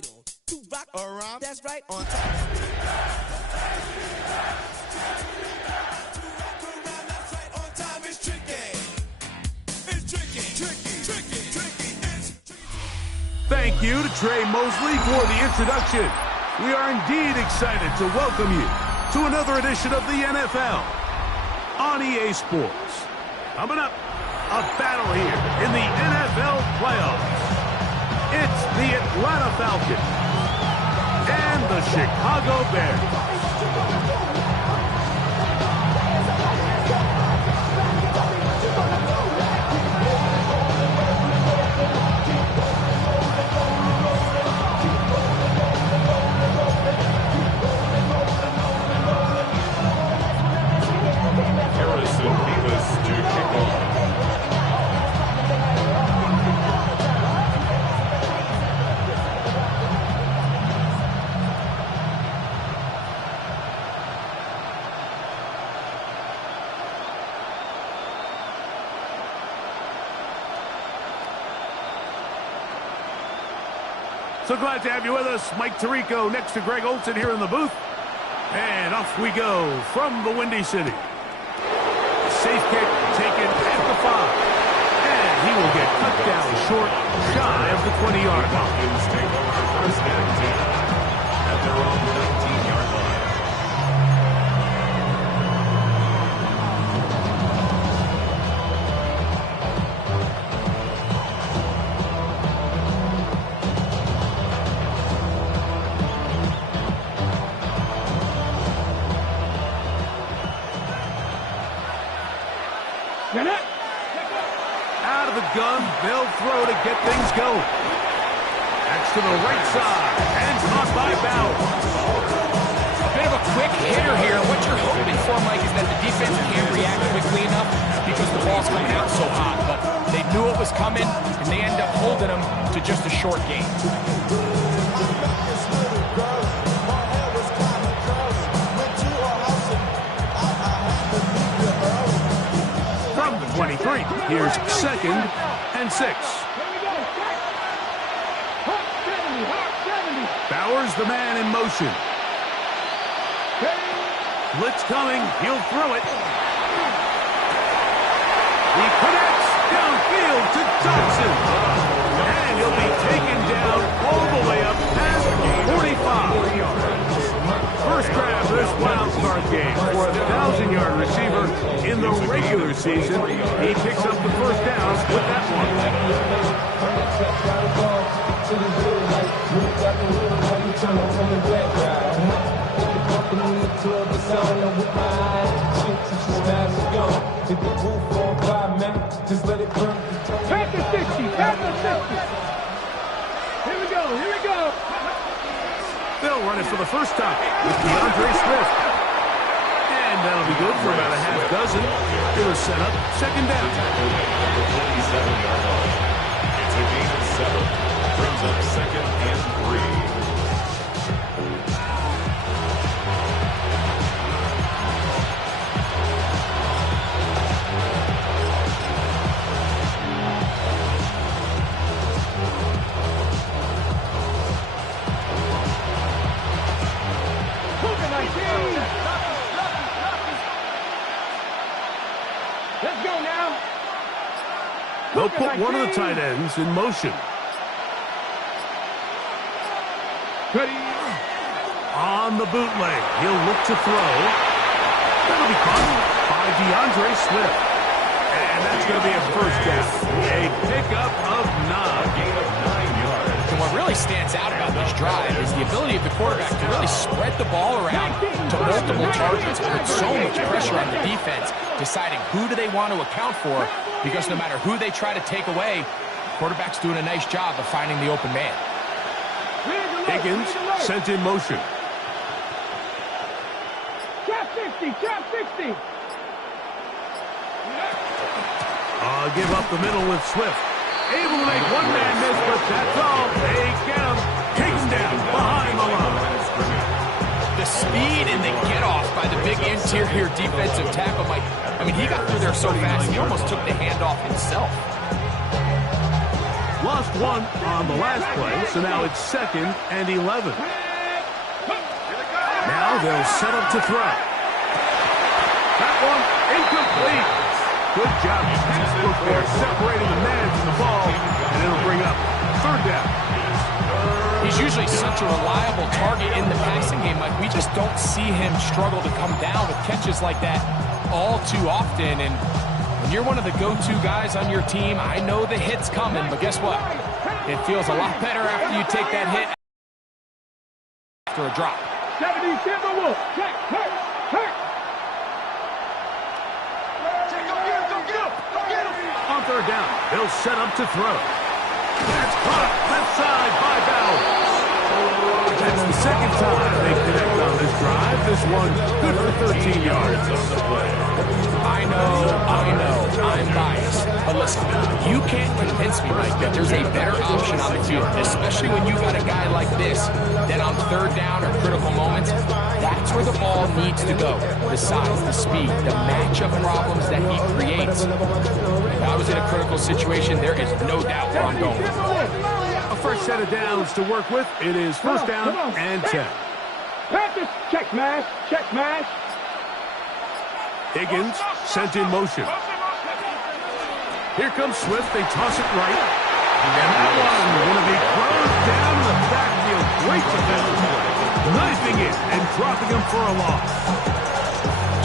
vital. To rock around, that's right, on time. Thank you to Trey Mosley for the introduction. We are indeed excited to welcome you to another edition of the NFL on EA Sports. Coming up, a battle here in the NFL playoffs. It's the Atlanta Falcons and the Chicago Bears. So glad to have you with us. Mike Tirico next to Greg Olsen here in the booth. And off we go from the Windy City. Safe kick taken at the 5. And he will get cut down short, shy of the 20-yard line. Falcons take over first and 10 at their own 19-yard line. Out of the gun, they'll throw to get things going. That's to the right side, and caught by Bauer. A bit of a quick hitter here. What you're hoping for, Mike, is that the defense can't react quickly enough because the ball's coming out so hot. But they knew it was coming, and they end up holding them to just a short game. From the 23, here's 2nd and 6. Bauer's the man in motion. Blitz coming, he'll throw it. He connects downfield to Johnson. And he'll be taken down all the way up past the 45. First grab of this wild card game for a 1,000-yard receiver in the regular season. He picks up the first down with that Pack the 60, pack the 60. Here we go. They'll run it for the first time with DeAndre Swift. And that'll be good for about a half dozen. It'll set up 2nd down. It's a gain of 7. Brings up 2nd and 3. Let's go now. They'll put one of the tight ends in motion. Ready. On the bootleg, he'll look to throw. That'll be caught by DeAndre Swift. And that's going to be a first down. A pickup of 9. Gain of 9 yards. And what really stands out about this drive is the ability of the quarterback to really spread the ball around to multiple targets and put so much pressure on the defense, deciding who do they want to account for, because no matter who they try to take away, the quarterback's doing a nice job of finding the open man. Higgins sent in motion. Trap 60. Give up the middle with Swift. Able to make one man miss, but that's all. They get him. Take him down behind the line. The speed and the get-off by the big interior defensive tackle, Mike. I mean, he got through there so fast, he almost took the handoff himself. Lost one on the last play, so now it's 2nd and 11. Now they'll set up to throw. That one incomplete. Good job, textbook there, separating the man from the ball, and it'll bring up 3rd down. He's usually such a reliable target in the passing game. Like, we just don't see him struggle to come down with catches like that all too often. And when you're one of the go-to guys on your team, I know the hit's coming, but guess what? It feels a lot better after you take that hit after a drop. 77 Wolf. Check. On 3rd down, they'll set up to throw. That's caught left side by Bowers. That's the 2nd time they connect on this drive. This one good for 13 yards on the play. I know, I'm biased. But listen, you can't convince me, Mike, that there's a better option on the field, especially when you got a guy like this, that on 3rd down or critical moments, that's where the ball needs to go. The size, the speed, the matchup problems that he creates. If I was in a critical situation, there is no doubt where I'm going. A fresh set of downs to work with. It is 1st down and 10. Practice. Check smash. Higgins sent in motion. Here comes Swift. They toss it right. And that one going to be closed down in the backfield. Great defensive play. Knifing it and dropping him for a loss.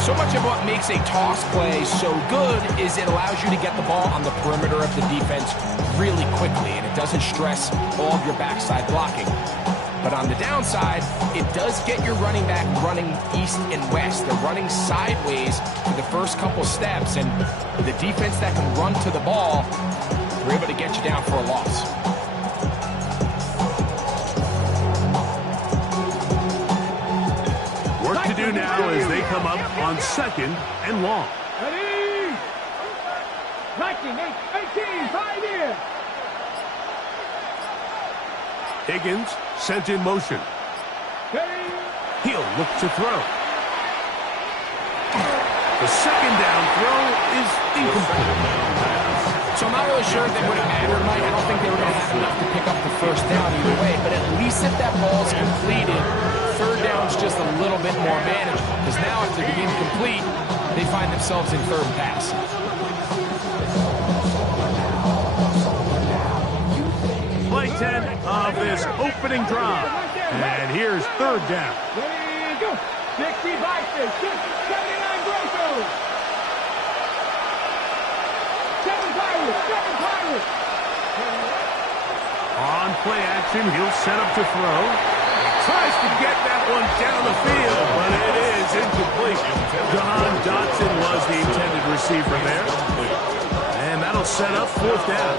So much of what makes a toss play so good is it allows you to get the ball on the perimeter of the defense really quickly, and it doesn't stress all of your backside blocking. But on the downside, it does get your running back running east and west. They're running sideways for the first couple steps, and the defense that can run to the ball, we're able to get you down for a loss. Work to do now as they come up on 2nd and long. Ready? 18, 5 years. Higgins sent in motion. He'll look to throw. The 2nd down throw is incomplete. So I'm not really sure if they would have mattered, Mike. I don't think they were going to have enough to pick up the 1st down either way. But at least if that ball's completed, 3rd down's just a little bit more manageable. Because now if they're incomplete, they find themselves in 3rd and pass. Play 10 of this opening drive. And here's 3rd down. Ready, go. 60 Vikings, 79 Broncos. 7 Pirates. On play action, he'll set up to throw. Tries to get that one down the field, but it is incomplete. John Dotson was the intended receiver there. And that'll set up 4th down.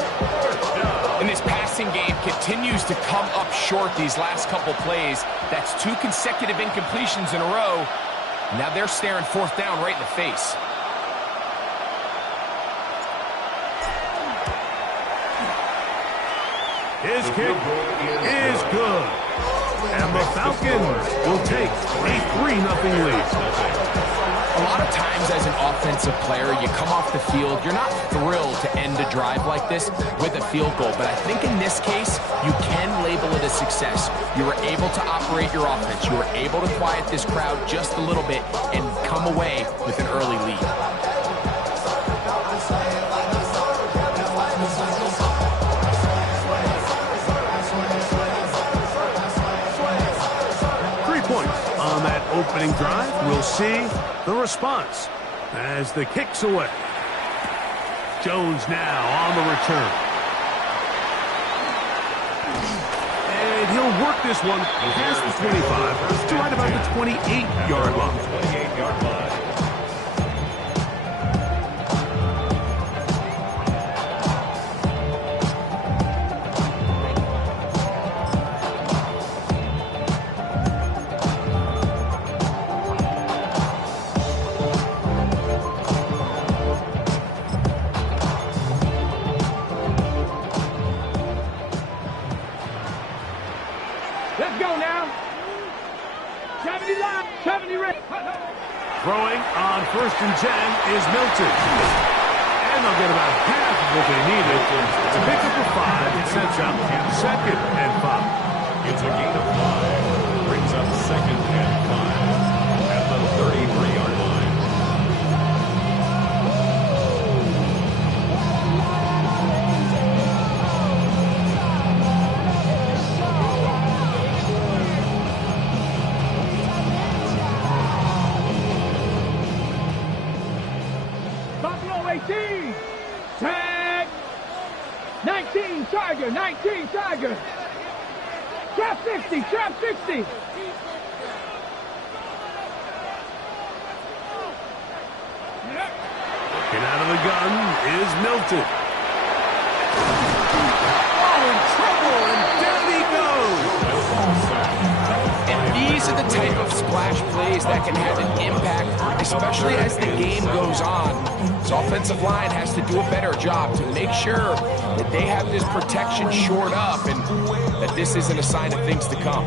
And this passing game continues to come up short these last couple plays. That's 2 consecutive incompletions in a row. Now they're staring 4th down right in the face. His kick is good. And the Falcons will take a 3-0 lead. A lot of times as an offensive player, you come off the field, you're not thrilled to end a drive like this with a field goal. But I think in this case, you can label it a success. You were able to operate your offense. You were able to quiet this crowd just a little bit and come away with an early lead. Opening drive, we'll see the response as the kick's away. Jones now on the return. And he'll work this one past the 25 to right about the 28-yard line. 28-yard line. Let's go now. 70 line, 70 ready. Throwing on 1st and 10 is Milton. And they'll get about half of what they needed to pick up a 5. It sets up 2nd and 5. It's a gain of 5. Brings up 2nd and 5 at the 33-yard line. Buffalo 18. Tag. 19 Tiger. 19 Tiger. Trap 60. Trap 60. Get out of the gun is Milton. Oh, in trouble, and down he goes. And these are the type of splash plays that can have an impact, especially as the game goes on. This offensive line has to do a better job to make sure that they have this protection shored up and that this isn't a sign of things to come.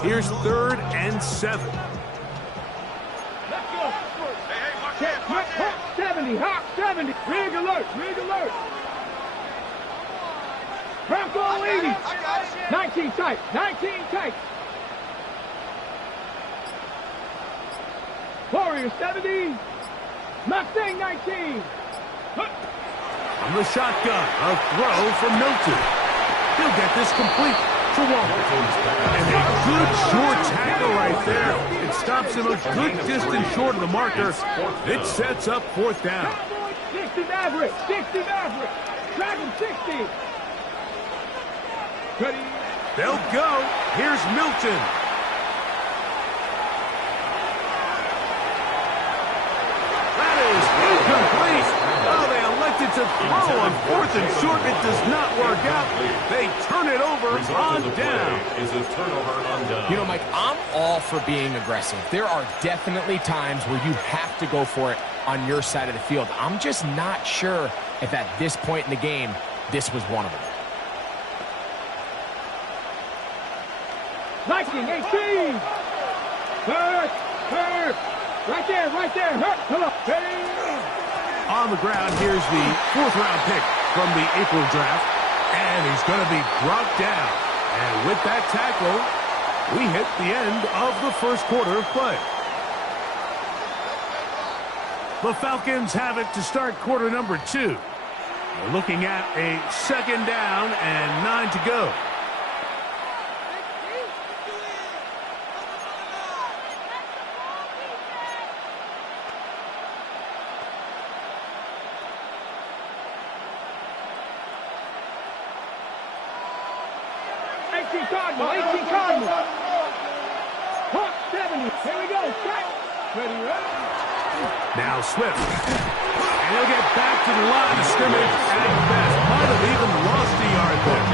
Here's 3rd and 7. Let's go. Check. Hawk 70. Hawk 70. Rig alert. Rig alert. Bronco 80. 19 tight. 19 tight. Warrior 70. Mustang 19. From the shotgun, a throw from Milton. He'll get this complete to Walker. And a good short tackle right there. It stops him a good distance short of the marker. It sets up 4th down. 60 Maverick. 60 Maverick. Dragon 60. Ready. They'll go. Here's Milton. That is incomplete. Oh, they elected to throw on 4th and short. It does not work out. They turn it over on down. Is a turnover on down. You know, Mike, I'm all for being aggressive. There are definitely times where you have to go for it on your side of the field. I'm just not sure if at this point in the game, this was one of them. Viking 18. Hurt. Right there. Hurt. Come on. Ready. On the ground, here's the 4th-round pick from the April draft. And he's going to be brought down. And with that tackle, we hit the end of the 1st quarter of play. The Falcons have it to start quarter number 2. We're looking at a 2nd down and 9 to go. Cardinal. Hawk 70. Here we go. Strike. Ready. Now Swift. And he'll get back to the line of scrimmage at best. Might have even lost a yard there.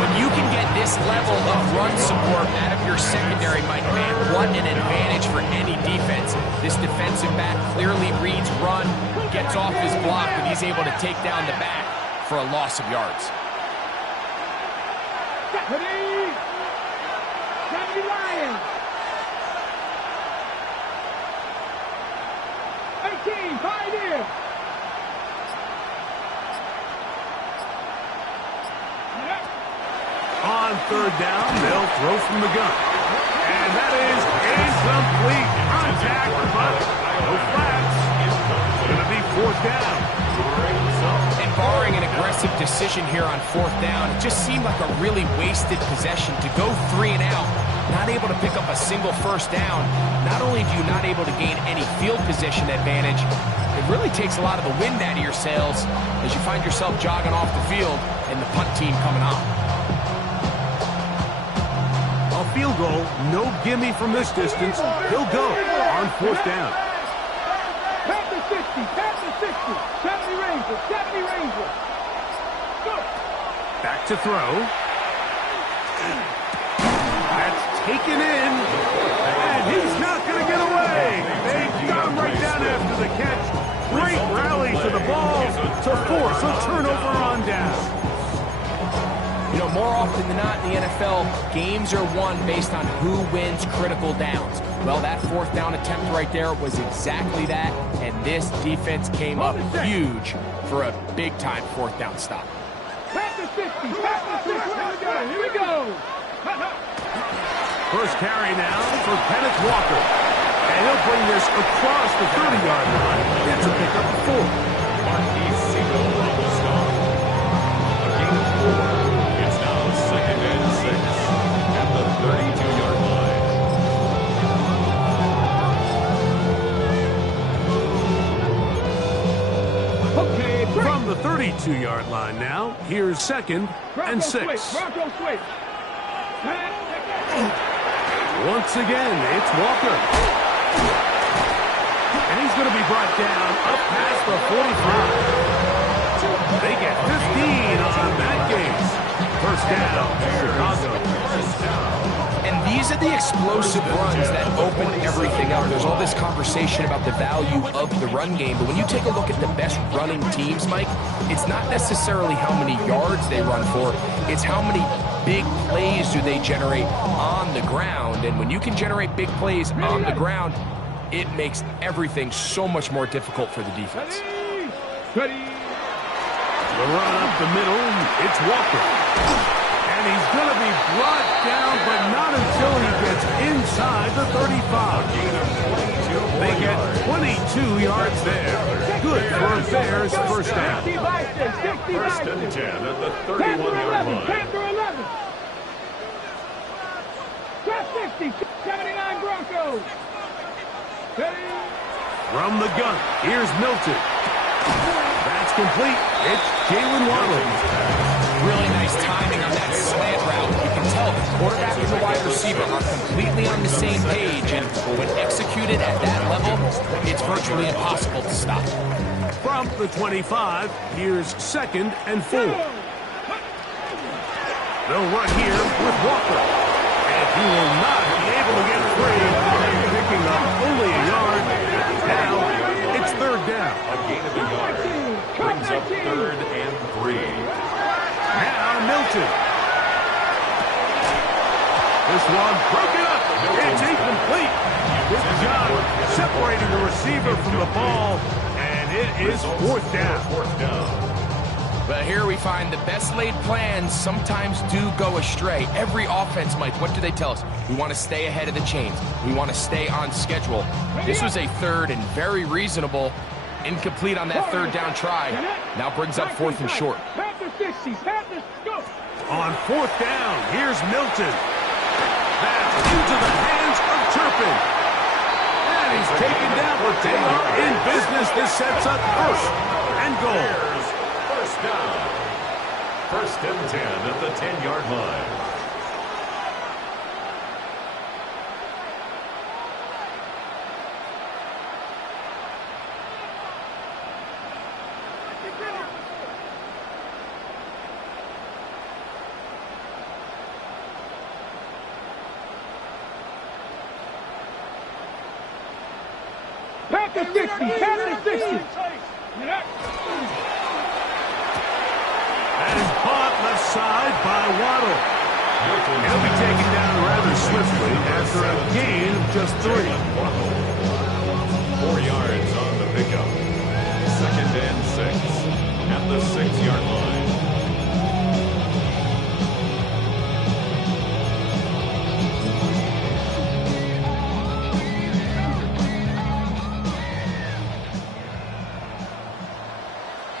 When you can get this level of run support out of your secondary, Mike, man, what an advantage for any defense. This defensive back clearly reads run, gets off his block, and he's able to take down the back for a loss of yards. Ready. 70 Lions. 18 Pioneer. On 3rd down, they'll throw from the gun. And that is incomplete. Contact, but no flags. It's going to be 4th down. And barring an aggressive decision here on 4th down, it just seemed like a really wasted possession to go 3 and out, not able to pick up a single 1st down. Not only do you not able to gain any field position advantage, it really takes a lot of the wind out of your sails as you find yourself jogging off the field and the punt team coming on. A field goal, no gimme from this distance. He'll go on 4th down. Panther 60, Panther 60, 70 Rangers, 70 Rangers. Go. Back to throw. That's taken in. And he's not going to get away. They got him right down after the catch. Great rally to the ball to force a turnover on down. You know, more often than not in the NFL, games are won based on who wins critical downs. Well, that fourth down attempt right there was exactly that, and this defense came up huge for a big-time fourth down stop. Back to 60, back to 60. Here we go. First carry now for Kenneth Walker. And he'll bring this across the 30-yard line. It's a pickup of 4. Marquis Siegel on the stop. A gain of 4. It's now 2nd and 6 at the 32-yard line. Okay, break. From the 32-yard line now, here's 2nd and 6. Bronco switch. Once again, it's Walker. And he's going to be brought down up past the 45. They get 15 on that game. First down, Chicago. And these are the explosive runs that open everything up. There's all this conversation about the value of the run game, but when you take a look at the best running teams, Mike, it's not necessarily how many yards they run for, it's how many big plays do they generate on the ground. And when you can generate big plays on the ground, it makes everything so much more difficult for the defense. Ready. The run up the middle, it's Walker. And he's going to be brought down, but not until he gets inside the 35. They get 22 yards there. Good for a Bears first down. 1st and 10 at the 31-yard line. Panther 11. Drop 60, 79 Broncos. Ready. From the gun, here's Milton. That's complete. It's Jalen Waddle. Really nice timing on that slant route. You can tell the quarterback and the wide receiver are completely on the same page, and when executed at that level, it's virtually impossible to stop. From the 25, here's 2nd and 4. They'll run here with Walker. And he will not be able to get free, picking up only a yard. Now, it's 3rd down. A gain of a yard brings up 3rd and 3. Now, Milton. This one broken up. It's incomplete. Good job separating the receiver from the ball, and it is 4th down. But here we find the best laid plans sometimes do go astray. Every offense, Mike, what do they tell us? We want to stay ahead of the chains. We want to stay on schedule. This was a 3rd and very reasonable. Incomplete on that 3rd down try. Now brings up 4th and short. On 4th down, here's Milton. That's into the hands of Turpin. And he's taken down, but they are in business. This sets up 1st and goal. First down. 1st and 10 at the 10-yard line. Panther 60, Panther 60. And caught left side by Waddle. He'll be taken down rather swiftly after a gain of just 3. 4 yards on the pickup. 2nd and 6 at the 6-yard line.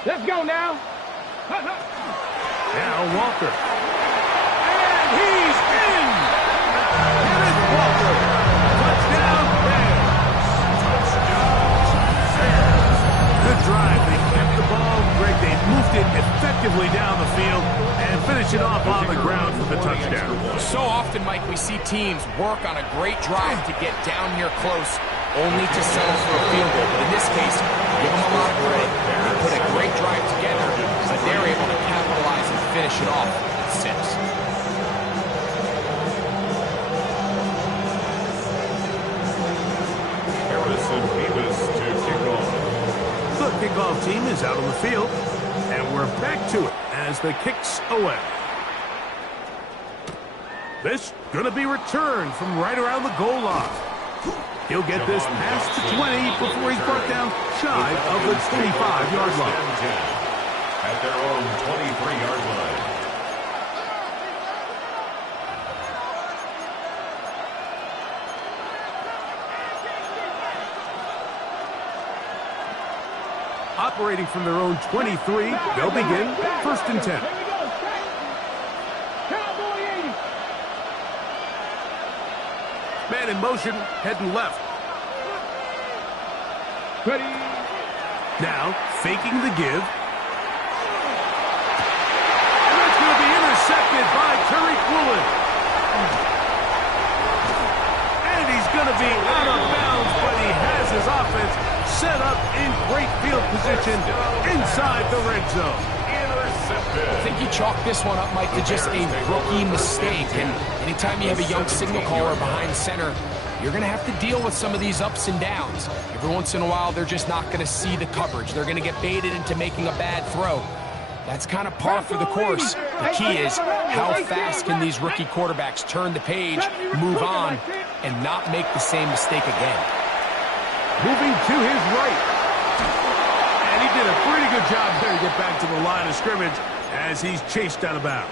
Let's go now. Now Walker. And he's in! Kenneth Walker. Touchdown Bears. Good drive. They kept the ball. Greg, they moved it effectively down the field and finish it off on the ground for the touchdown. So often, Mike, we see teams work on a great drive to get down here close, only to settle for a field goal. But in this case, give them a lot of credit. They put a great drive together, but they're able to capitalize and finish it off with 6. Harrison Davis to kick off. The kickoff team is out on the field, and we're back to it as the kick's away. This gonna be returned from right around the goal line. He'll get this past the 20 before he's brought down shy of the 25-yard line. At their own 23-yard line. Operating from their own 23, they'll begin 1st and 10. Man in motion, heading left. Ready. Now, faking the give. And that's going to be intercepted by Tariq Woolen. And he's going to be out of bounds, but he has his offense set up in great field position inside the red zone. I think you chalk this one up, Mike, to just a rookie mistake. And anytime you have a young signal caller behind center, you're going to have to deal with some of these ups and downs. Every once in a while, they're just not going to see the coverage. They're going to get baited into making a bad throw. That's kind of par for the course. The key is how fast can these rookie quarterbacks turn the page, move on, and not make the same mistake again. Moving to his right. And he did a pretty good job there to get back to the line of scrimmage as he's chased out of bounds.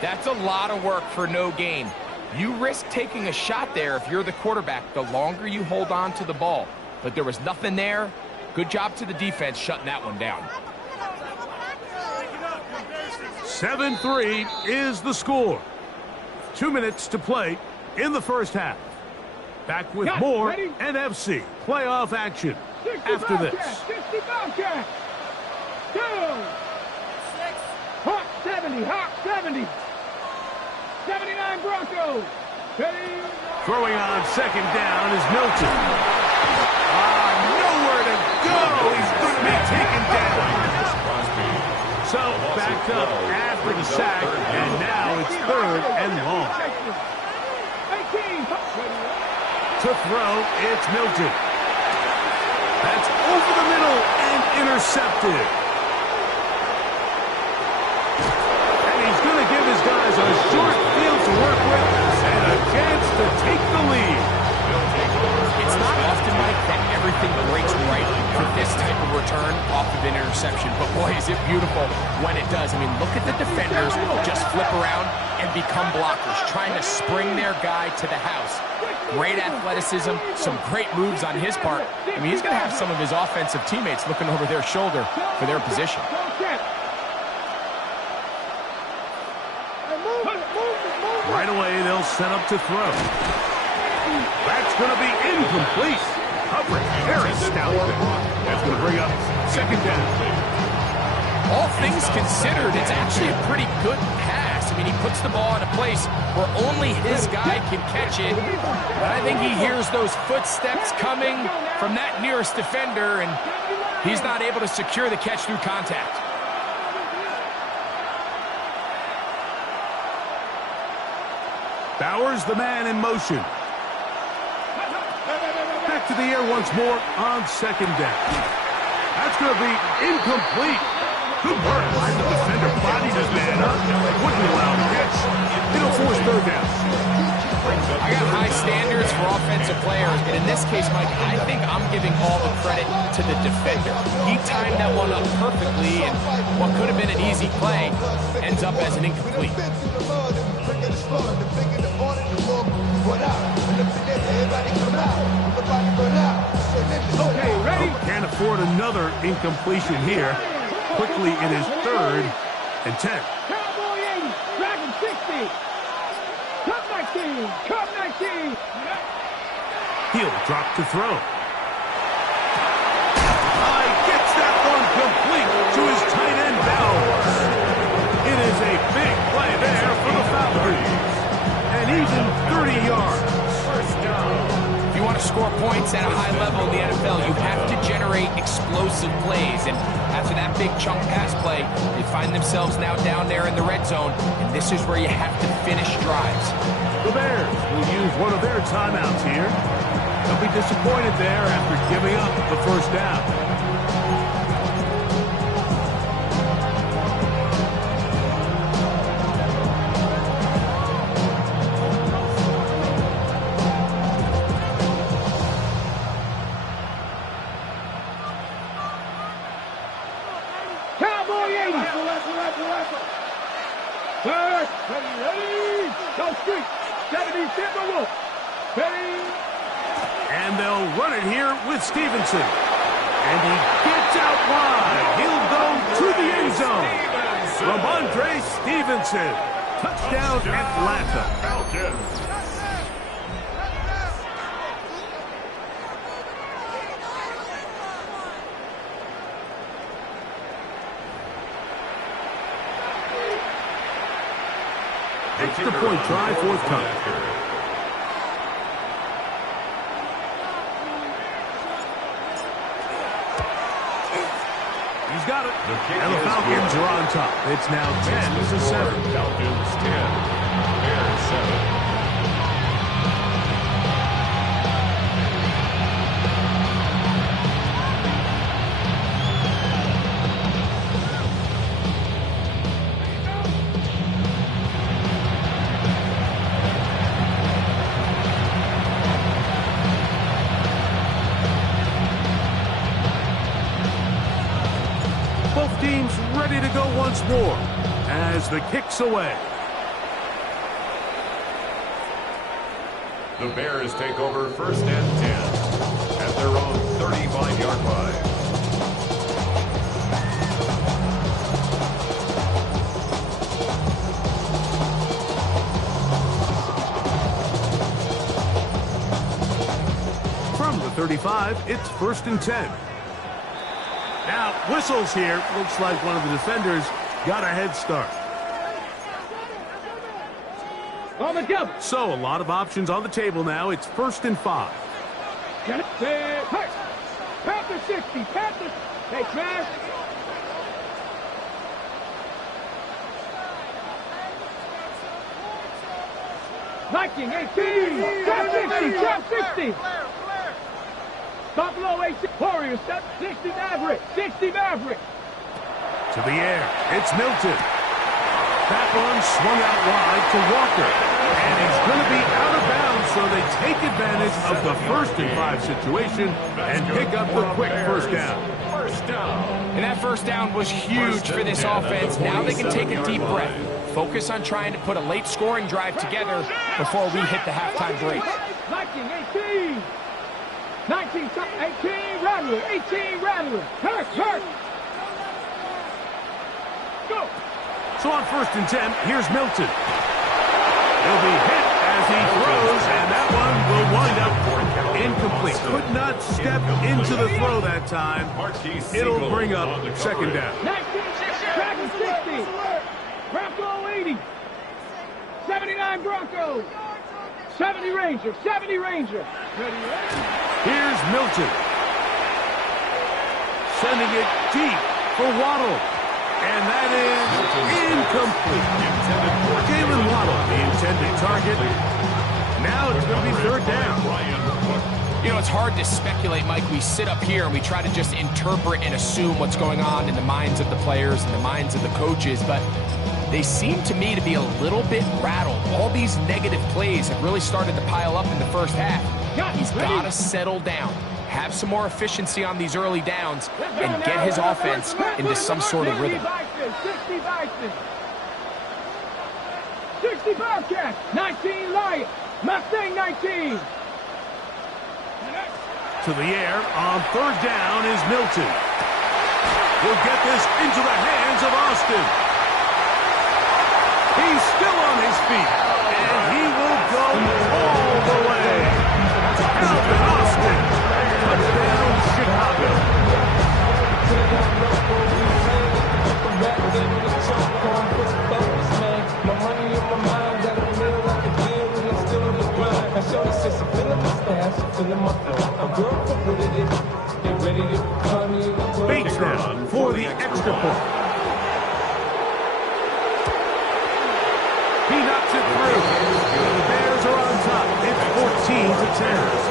That's a lot of work for no gain. You risk taking a shot there if you're the quarterback the longer you hold on to the ball. But there was nothing there. Good job to the defense shutting that one down. 7-3 is the score. 2 minutes to play in the first half. Back with more NFC playoff action after this. 70, hot 70. 79 Broncos. Throwing on 2nd down is Milton. Nowhere to go. He's going to be taken down. So backed up after the sack, and now it's 3rd and long. To throw, it's Milton. That's over the middle and intercepted. And he's going to give his guys a short field to work with and a chance to take the lead. It's not often, Mike, that everything breaks right for this type of return off of an interception. But boy, is it beautiful when it does. I mean, look at the defenders just flip around and become blockers, trying to spring their guy to the house. Great athleticism, some great moves on his part. I mean, he's going to have some of his offensive teammates looking over their shoulder for their position. Right away, they'll set up to throw. That's going to be incomplete. Coverage very stout. That's going to bring up 2nd down. All things considered, it's actually a pretty good pass. I mean, he puts the ball in a place where only his guy can catch it. But I think he hears those footsteps coming from that nearest defender, and he's not able to secure the catch through contact. Bowers, the man in motion. Back to the air once more on 2nd down. That's going to be incomplete. Good work by the defender. Bodied his man up. Wouldn't allow the catch. It'll force 3rd down. I got high standards for offensive players, but in this case, Mike, I think I'm giving all the credit to the defender. He timed that one up perfectly, and what could have been an easy play ends up as an incomplete. Okay, ready? Can't afford another incompletion here. Quickly, it is 3rd and 10. Cowboy 80, Dragon 60. Cup 19, Cup 19. He'll drop to throw. Gets that one complete to his tight end, Bowers. It is a big play there for the Falcons. And even 30 yards. First down. If you want to score points at a high level in the NFL, you have to generate explosive plays. And after that big chunk pass play, they find themselves now down there in the red zone. And this is where you have to finish drives. The Bears will use one of their timeouts here. They'll be disappointed there after giving up the 1st down. Third. Ready. Go street. 70 Timberwolf. Ready. And they'll run it here with Stevenson. And he gets out wide. He'll go to the end zone. Ramondre Stevenson. Touchdown, Atlanta. Falcons. Extra point try forthcoming. He's got it. And the Falcons are on top. It's now 10-7. Falcons 10. Bears 7. Both teams ready to go once more as the kick's away. The Bears take over 1st and 10 at their own 35-yard line. From the 35, it's 1st and 10. Now, whistles here. Looks like one of the defenders got a head start. On the double. So, a lot of options on the table now. It's 1st and 5. Get it. Panther 60. Panther. Hey, smash. Viking 18. Trap 60. Trap 60. Buffalo 18. Warriors 60 Maverick. 60 Maverick. To the air. It's Milton. That one swung out wide to Walker. And he's going to be out of bounds, so they take advantage of the 1st and 5 situation and pick up the quick first down. First down. And that first down was huge for this offense. Now they can take a deep breath. Focus on trying to put a late scoring drive together before we hit the halftime break. Viking 18. 19, 18, Rattler, 18, Rattler. Hurt. Go. So on 1st and 10, here's Milton. He'll be hit as he throws, and that one will wind up incomplete. Could not step into the throw that time. It'll bring up 2nd down. 19, Dragon 60. Bronco 80. 79 Bronco. 70 Ranger. 70 Ranger. Here's Milton. Sending it deep for Waddle. And that is incomplete. Jalen Waddle, the intended target. Now it's going to be 3rd down. You know, it's hard to speculate, Mike. We sit up here and we try to just interpret and assume what's going on in the minds of the players and the minds of the coaches, but they seem to me to be a little bit rattled. All these negative plays have really started to pile up in the first half. He's got to settle down, have some more efficiency on these early downs, and get his offense into some sort of rhythm. 60 Bison. 60 Bobcats. 19 Lion. Mustang 19. To the air on 3rd down is Milton. He'll get this into the hands of Austin. He's still on his feet, and he will go all the way. Calvin Austin, touchdown Chicago. Bates now for the extra point. He knocks it through. The Bears are on top. It's 14-10.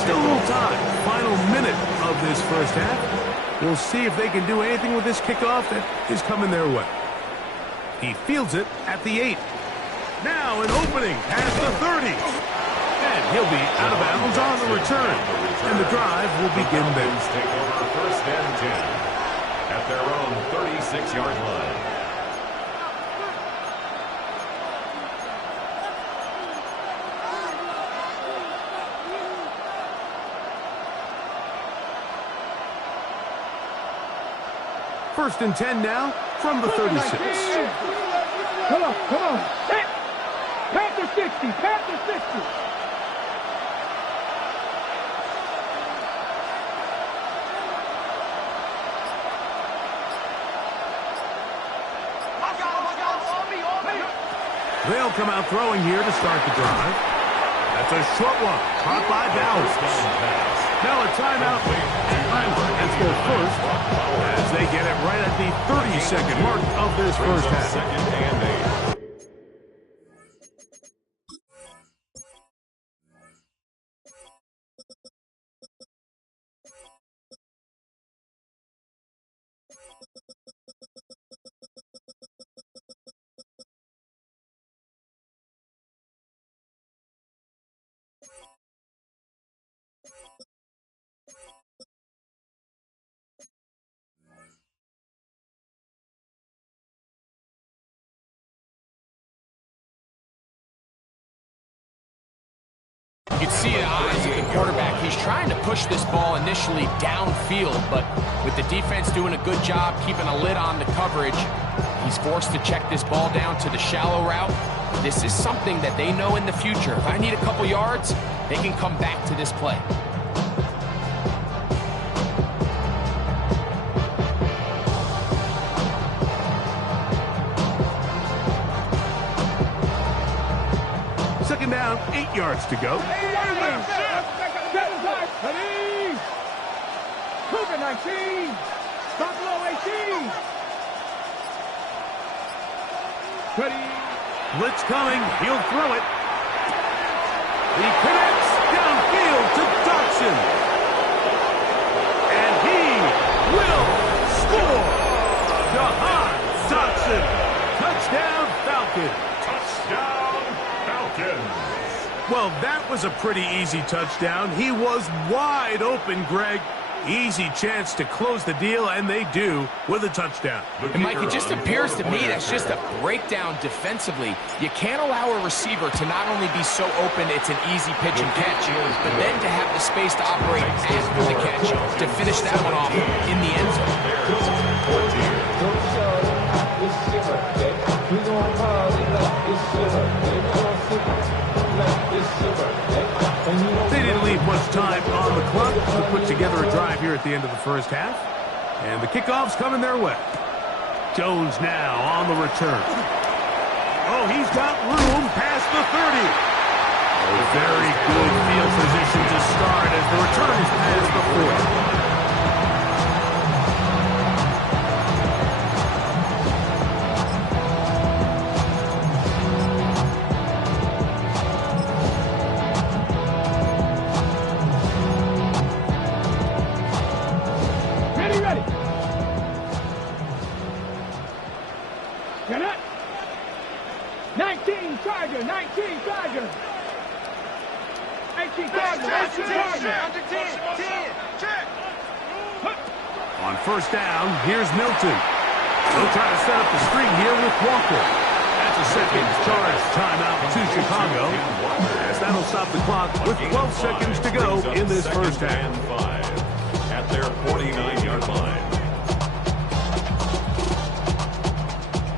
Still a little time. Final minute of this first half. We'll see if they can do anything with this kickoff that is coming their way. He fields it at the 8. Now an opening past the 30. And And he'll be out of bounds on the return. And the drive will begin there. Take over 1st and 10 at their own 36-yard line. First and 10 now from the 36. Come on, come on. Panther 60, Panther 60. They'll come out throwing here to start the drive. That's a short one, caught by Bowers. Now a timeout. That's their first, as they get it right at the 30-second mark of this first half. 2nd and 8. You can see the eyes of the quarterback. He's trying to push this ball initially downfield, but with the defense doing a good job keeping a lid on the coverage, he's forced to check this ball down to the shallow route. This is something that they know in the future. If I need a couple yards, they can come back to this play. Second down, 8 yards to go. Cougar 19. Buffalo 18. Ready. Blitz coming. He'll throw it. He connects downfield to Dodson. And he will score. Jahan Dodson. Touchdown Falcons. Touchdown, Falcons. Well, that was a pretty easy touchdown. He was wide open, Greg. Easy chance to close the deal, and they do with a touchdown. And, Mike, it just appears to me that's just a breakdown defensively. You can't allow a receiver to not only be so open it's an easy pitch and catch, but then to have the space to operate after the catch to finish that one off in the end zone. They didn't leave much time on the clock to put together a drive here at the end of the first half. And the kickoff's coming their way. Jones now on the return. Oh, he's got room past the 30. A very good field position to start as the return is past the 40. On first down, here's Milton. They'll try to set up the screen here with Walker. That's a second charge timeout to Chicago, as that'll stop the clock with 12 seconds to go in this first half. 5 at their 49-yard line.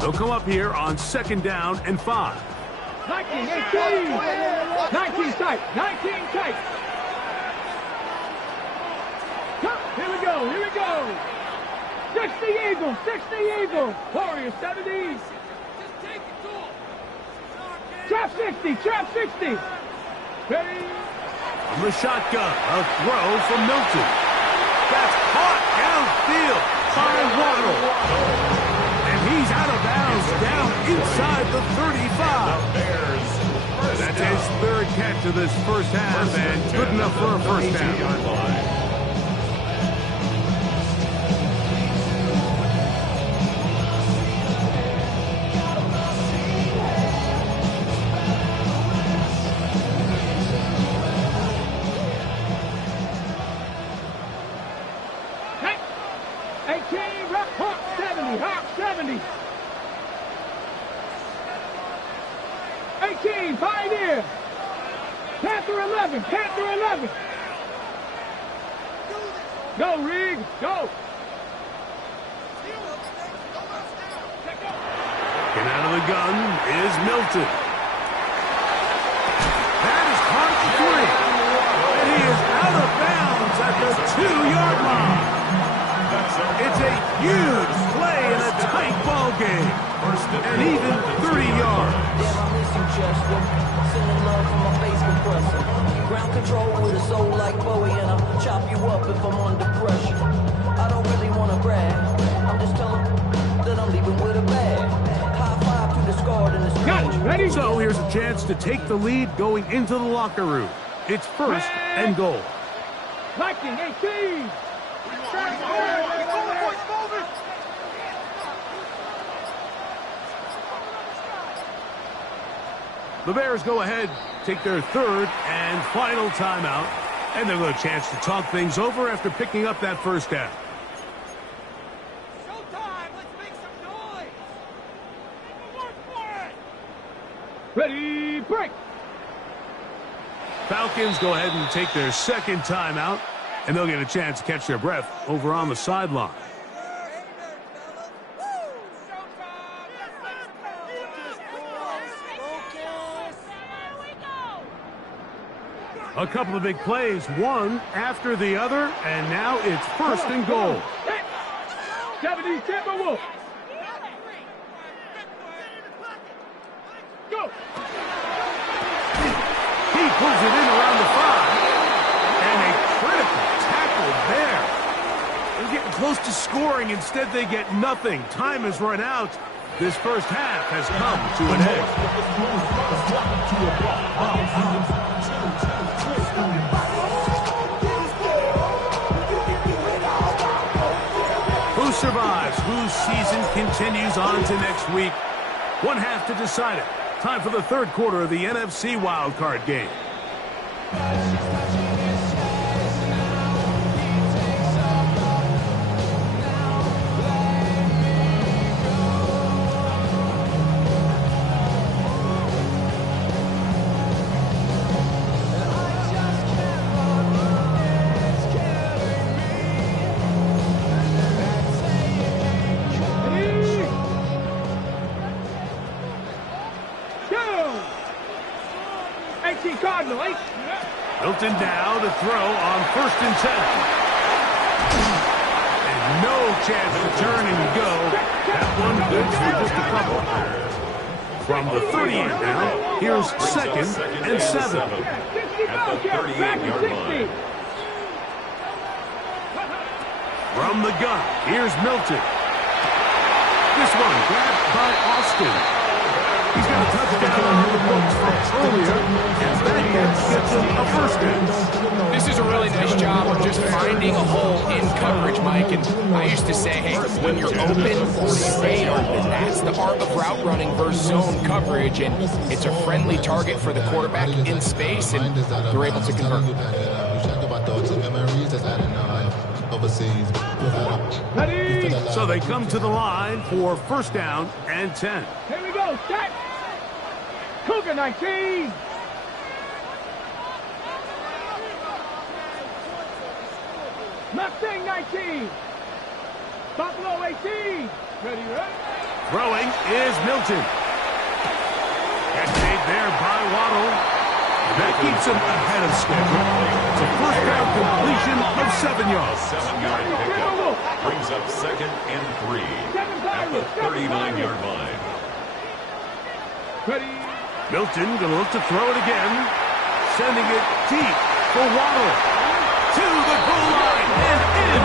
They'll come up here on second down and 5. 19, 18. 19 tight, 19 tight. Here we go, here we go. 60 Eagles, 60 Eagles. Warriors 70. Trap 60, trap 60. Ready? From the shotgun, a throw from Milton. That's caught downfield by Waddle. And he's out of bounds down inside the 35. That's his third catch of this first half, and good enough for a first down. 70, hop, 70. 18, Pioneer. Panther 11, Panther 11. Go, Rig, go. Getting out of the gun is Milton. That is caught at the 3. And he is out of bounds at the 2-yard line. It's a huge play in a tight ball game. And even 30 yards. Sending love from my face compressor. Ground control with a soul like Bowie, and I'll chop you up if I'm under pressure. I don't really want to brag. I'm just telling that I'm leaving with a bag. High five to the scarred and the strange. Ready? So here's a chance to take the lead going into the locker room. It's first and goal. Viking 18. The Bears go ahead, take their third and final timeout, and they'll get a chance to talk things over after picking up that first down. Showtime! Let's make some noise! Work for it! Ready, break. Falcons go ahead and take their second timeout, and they'll get a chance to catch their breath over on the sideline. A couple of big plays, one after the other, and now it's first and goal. 70 Timberwolves. Go. He pulls it in around the 5. And a critical tackle there. They're getting close to scoring. Instead, they get nothing. Time has run out. This first half has come to an end. Who survives? Whose season continues on to next week? One half to decide it. Time for the third quarter of the NFC wildcard game. Milton down to throw on first and 10. And no chance to turn and go. That one good for just a couple. From the 38 now, here's second and 7. At the 38-yard line. From the gun, here's Milton. This one grabbed by Austin. He's got a touchdown on the books from earlier, and that gets him a first down. This is a really nice job of just finding a hole in coverage, Mike. And I used to say, hey, when you're open, stay open. That's the art of route running versus zone coverage, and it's a friendly target for the quarterback in space, and they're able to convert. So they come to the line for first down and 10. Here we go, set. Cougar 19. Mustang 19. Buffalo 18. Ready, ready? Throwing is Milton. Catch made there by Waddle. That keeps him ahead of schedule. It's a first down completion of 7 yards. 7-yard pickup brings up second and 3 at the 39-yard line. Ready? Milton going to look to throw it again. Sending it deep for Waddle. To the goal line and in.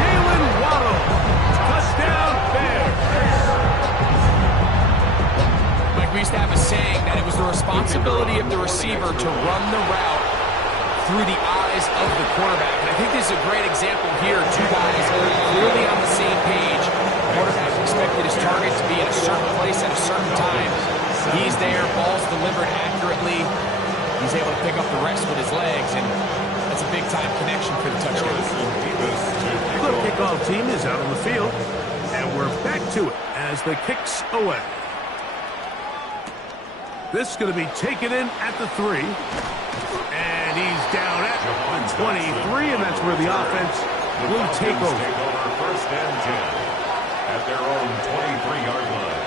Jalen Waddle. Touchdown Bears. Mike, we used to have a saying that it was the responsibility of the receiver to run the route through the eyes of the quarterback. And I think this is a great example here. Two guys clearly on the same page. The quarterback expected his target to be in a certain place at a certain time. He's there, ball's delivered accurately. He's able to pick up the rest with his legs, and that's a big-time connection for the touchdown. The kickoff team is out on the field. And we're back to it as the kick's away. This is going to be taken in at the 3. And he's down at the 23, and that's where the offense will take over. First and 10 at their own 23-yard line.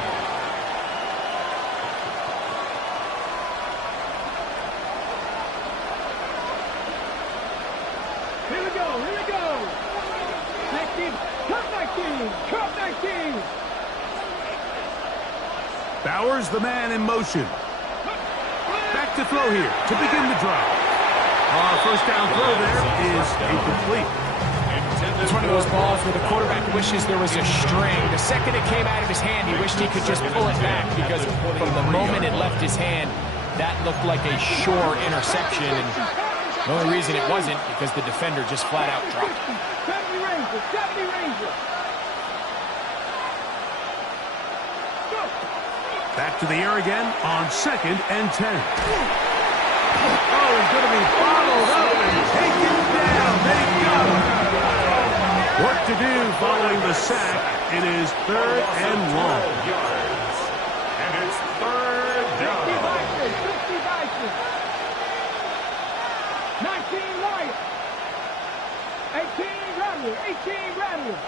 Here we go, here we go. 19, cut 19, cut 19. Bowers, the man in motion. Back to throw here to begin the drive. First down throw there is incomplete. It's one of those balls where the quarterback wishes there was a string. The second it came out of his hand, he wished he could just pull it back because from the moment it left his hand, that looked like a sure interception. And the only reason it wasn't because the defender just flat out dropped it. 70 Rangers, 70 Rangers. Go. Back to the air again on 2nd and 10. Oh, he's going to be followed up and taken down. They got him. Work to do following the sack. It is 3rd and long. And it's 3rd down. 50 Bison. 19 Lions. 18 Rebels. 18 Rebels.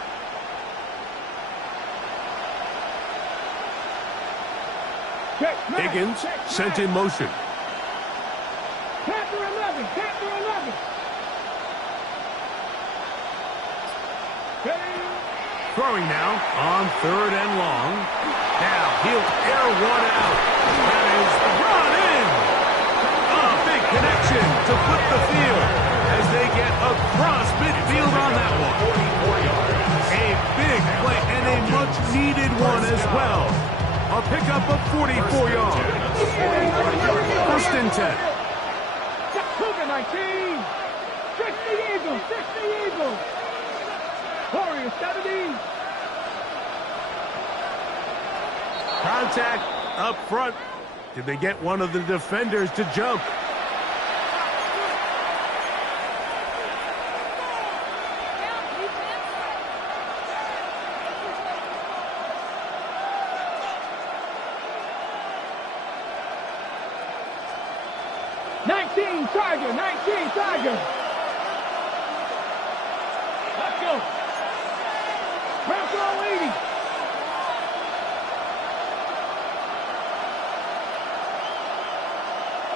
Higgins sent in motion. Panther 11. Panther 11. Throwing now on 3rd and long. Now he'll air one out. That is run in. A big connection to flip the field as they get across midfield on that one. A big play and a much-needed one as well. A pickup of 44 yards. 1st and 10. Cougar 19. 60 Eagles. 60 Eagles. Warriors 70. Contact up front. Did they get one of the defenders to jump? Tiger, 19 Tiger. Let's go. Buffalo 80.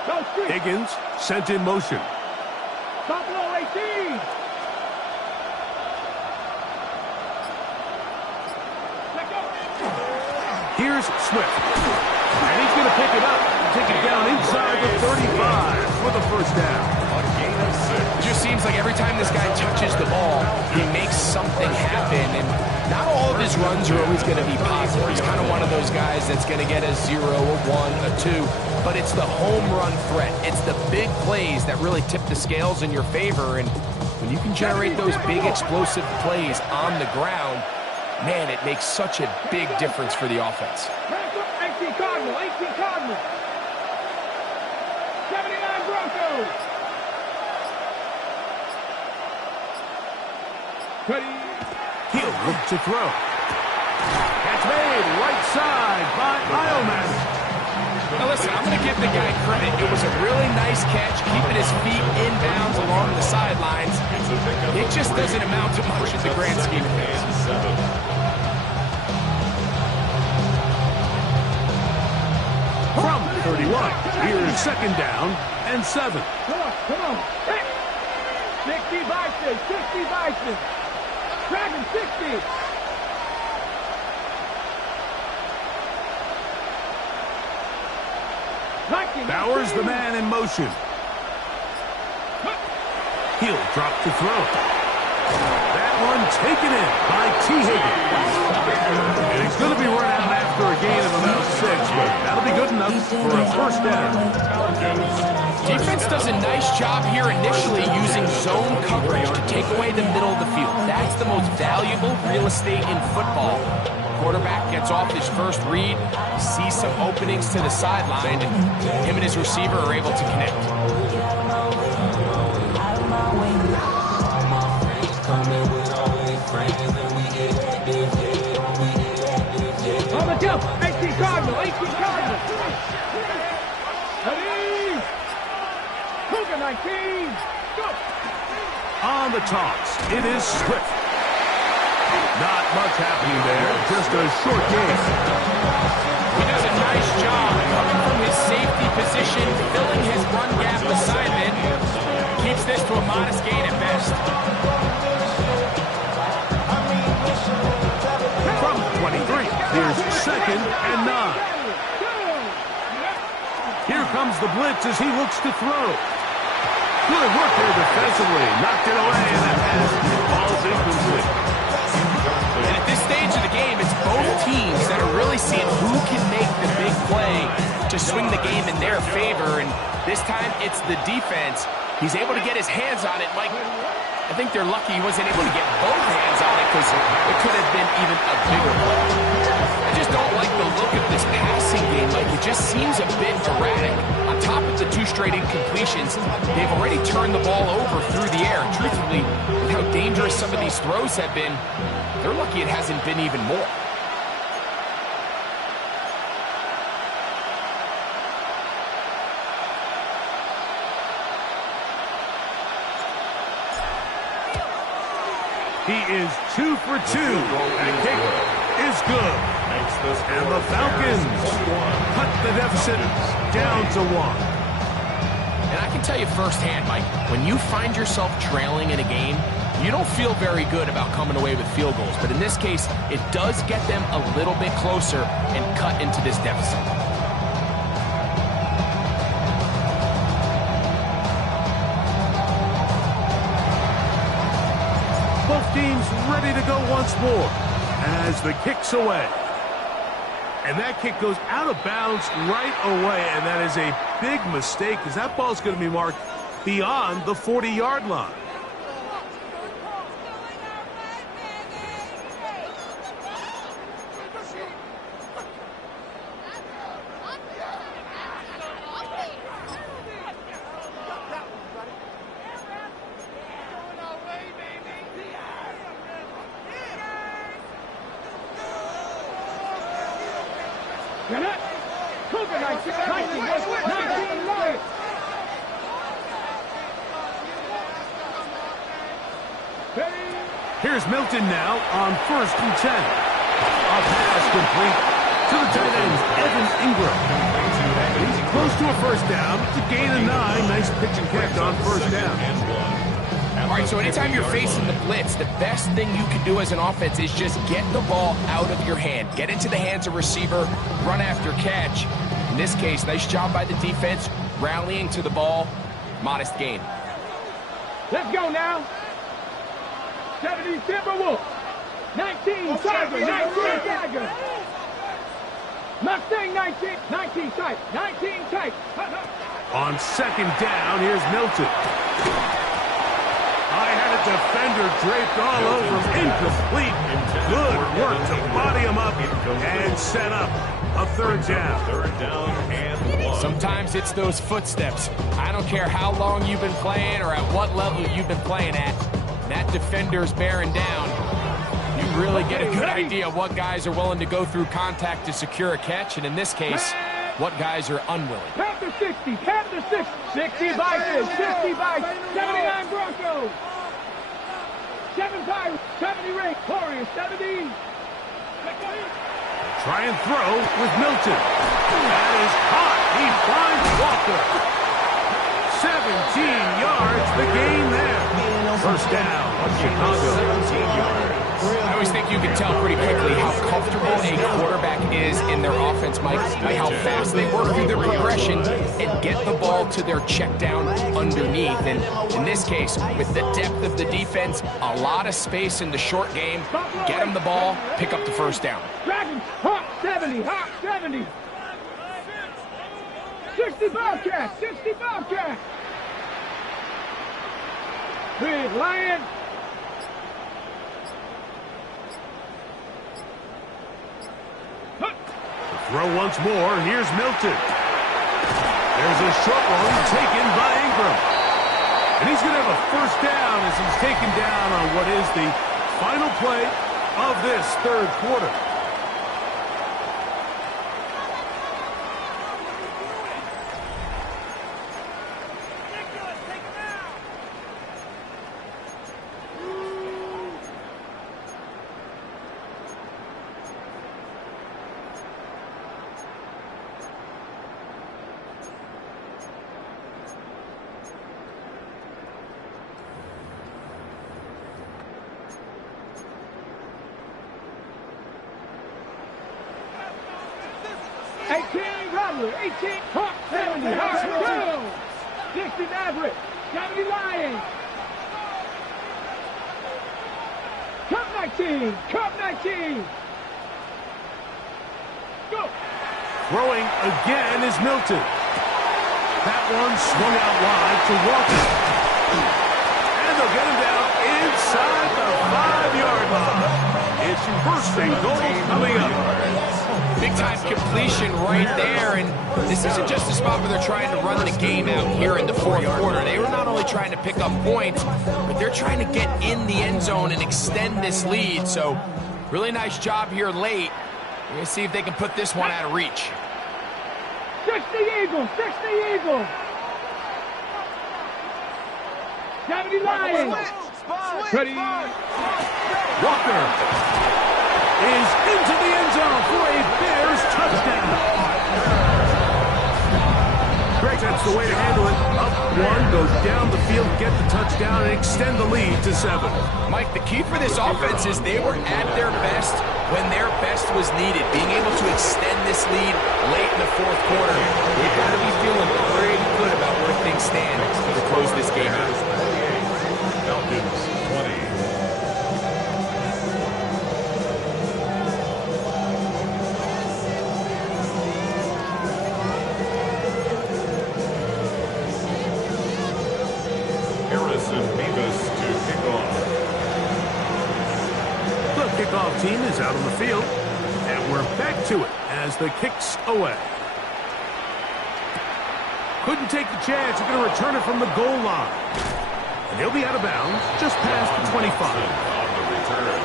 Go street. Higgins sent in motion. Buffalo 18. Let go. Here's Swift. And he's going to pick it up and take it down inside the 35 for the first down. A gain of 6. It just seems like every time this guy touches the ball, he makes something happen. And not all of his runs are always going to be positive. He's kind of one of those guys that's going to get a 0, a 1, a 2. But it's the home run threat. It's the big plays that really tip the scales in your favor. And when you can generate those big explosive plays on the ground, man, it makes such a big difference for the offense. 18 Cardinal, 18 Cardinal. 79 Broncos. Ready. He'll look to throw. Catch made right side by Ioman. Now listen, I'm going to give the guy credit. It was a really nice catch, keeping his feet inbounds along the sidelines. It just doesn't amount to much in the grand scheme of things. From 31, here's 2nd down and 7. Come on. Hey. 60 Bison, 60 Bison. Dragon 60. Bowers, the man in motion. He'll drop to throw. That one taken in by T. Higgins. And he's going to be run out after a gain of about 6, but that'll be good enough for a first down. Defense does a nice job here initially using zone coverage to take away the middle of the field. That's the most valuable real estate in football. Quarterback gets off his first read, sees some openings to the sideline, and him and his receiver are able to connect. Go. On the toss, it is Swift. Not much happening there, just a short game. He does a nice job coming from his safety position, filling his run gap assignment. Keeps this to a modest gain at best. From the 23, here's 2nd and 9. Here comes the blitz as he looks to throw. Good work there defensively. Knocked it away, and that pass falls incomplete. And at this stage of the game, it's both teams that are really seeing who can make the big play to swing the game in their favor. And this time, it's the defense. He's able to get his hands on it. Mike, I think they're lucky he wasn't able to get both hands on it because it could have been even a bigger play. I just don't like the look of this passing game. Like, it just seems a bit erratic. On top of the 2 straight incompletions, they've already turned the ball over through the air. Truthfully, with how dangerous some of these throws have been, they're lucky it hasn't been even more. He is 2 for 2. That kick is good. And the Falcons cut the deficit down to 1. And I can tell you firsthand, Mike, when you find yourself trailing in a game, you don't feel very good about coming away with field goals. But in this case, it does get them a little bit closer and cut into this deficit. Both teams ready to go once more as the kick's away. And that kick goes out of bounds right away, and that is a big mistake because that ball's going to be marked beyond the 40-yard line. Here's Milton now on 1st and 10. A pass complete to the tight end, Evan Ingram. He's close to a first down. It's a gain of 9. Nice pitch and catch on 1st down. All right, so anytime you're facing the blitz, the best thing you can do as an offense is just get the ball out of your hand. Get into the hands of receiver, run after catch. In this case, nice job by the defense, rallying to the ball. Modest gain. Let's go now. 70 Timberwolves. 19 Tiger. 19 Tiger. Mustang 19. 19 tight. 19 tight. On 2nd down, here's Milton. I had a defender draped all over him. Incomplete. Good work to body him up and set up a 3rd down. 3rd down and 1. Sometimes it's those footsteps. I don't care how long you've been playing or at what level you've been playing at. That defender's bearing down. You really get a good idea of what guys are willing to go through contact to secure a catch, and in this case, what guys are unwilling. Panther 60, Panther 60, 60 Vikings, 60 Vikings, 79 Broncos, 7 Pirates, 70 Ring, Warriors, 70. Try and throw with Milton. That is caught. He finds Walker. 17 yards, the gain there. 1st down, Chicago. 17 yards. I always think you can tell pretty quickly how comfortable a quarterback is in their offense, Mike, by how fast they work through their progression and get the ball to their check down underneath. And in this case, with the depth of the defense, a lot of space in the short game, get them the ball, pick up the 1st down. Dragons, hot 70, hot 70. 60 Bobcats, 60 Bobcats. Big Lion. Throw once more. Here's Milton. There's a short one taken by Ingram. And he's going to have a 1st down as he's taken down on what is the final play of this 3rd quarter. Steelers, 18, Hawk 70, Hawk 2, 60 Maverick, 70 Lions. Cup 19, Cup 19. Go. Throwing again is Milton. That one swung out wide to Walker. And they'll get him down inside the 5-yard line. It's first and goal coming up. Big-time completion right there, and this isn't just a spot where they're trying to run the game out here in the fourth quarter. They were not only trying to pick up points, but they're trying to get in the end zone and extend this lead. So, really nice job here late. We're going to see if they can put this one out of reach. 60 Eagles, 60 Eagles. 70 Lions. Ready. Walker is into the end zone for a Bears touchdown. Great, that's the way to handle it. Up one, go down the field, get the touchdown, and extend the lead to 7. Mike, the key for this offense is they were at their best when their best was needed. Being able to extend this lead late in the fourth quarter, they've got to be feeling pretty good about where things stand to close this game out. Falcons 20. Kickoff team is out on the field, and we're back to it as the kick's away. Couldn't take the chance. He's going to return it from the goal line. And he'll be out of bounds just past the 25. On the return,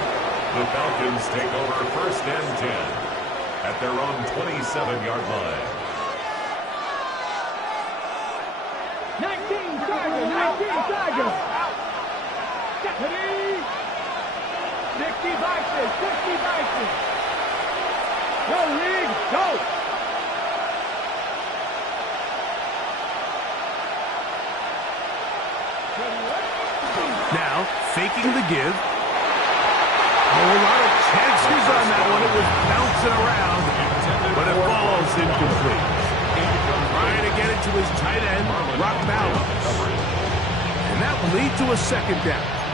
the Falcons take over first and 10 at their own 27-yard line. 19 Tiger. 60 Bison. Go, League, go. Now, faking the give. A lot of chances on that one. It was bouncing around, but it falls incomplete. Trying to get it to his tight end, Rock Bauer. And that will lead to a second down.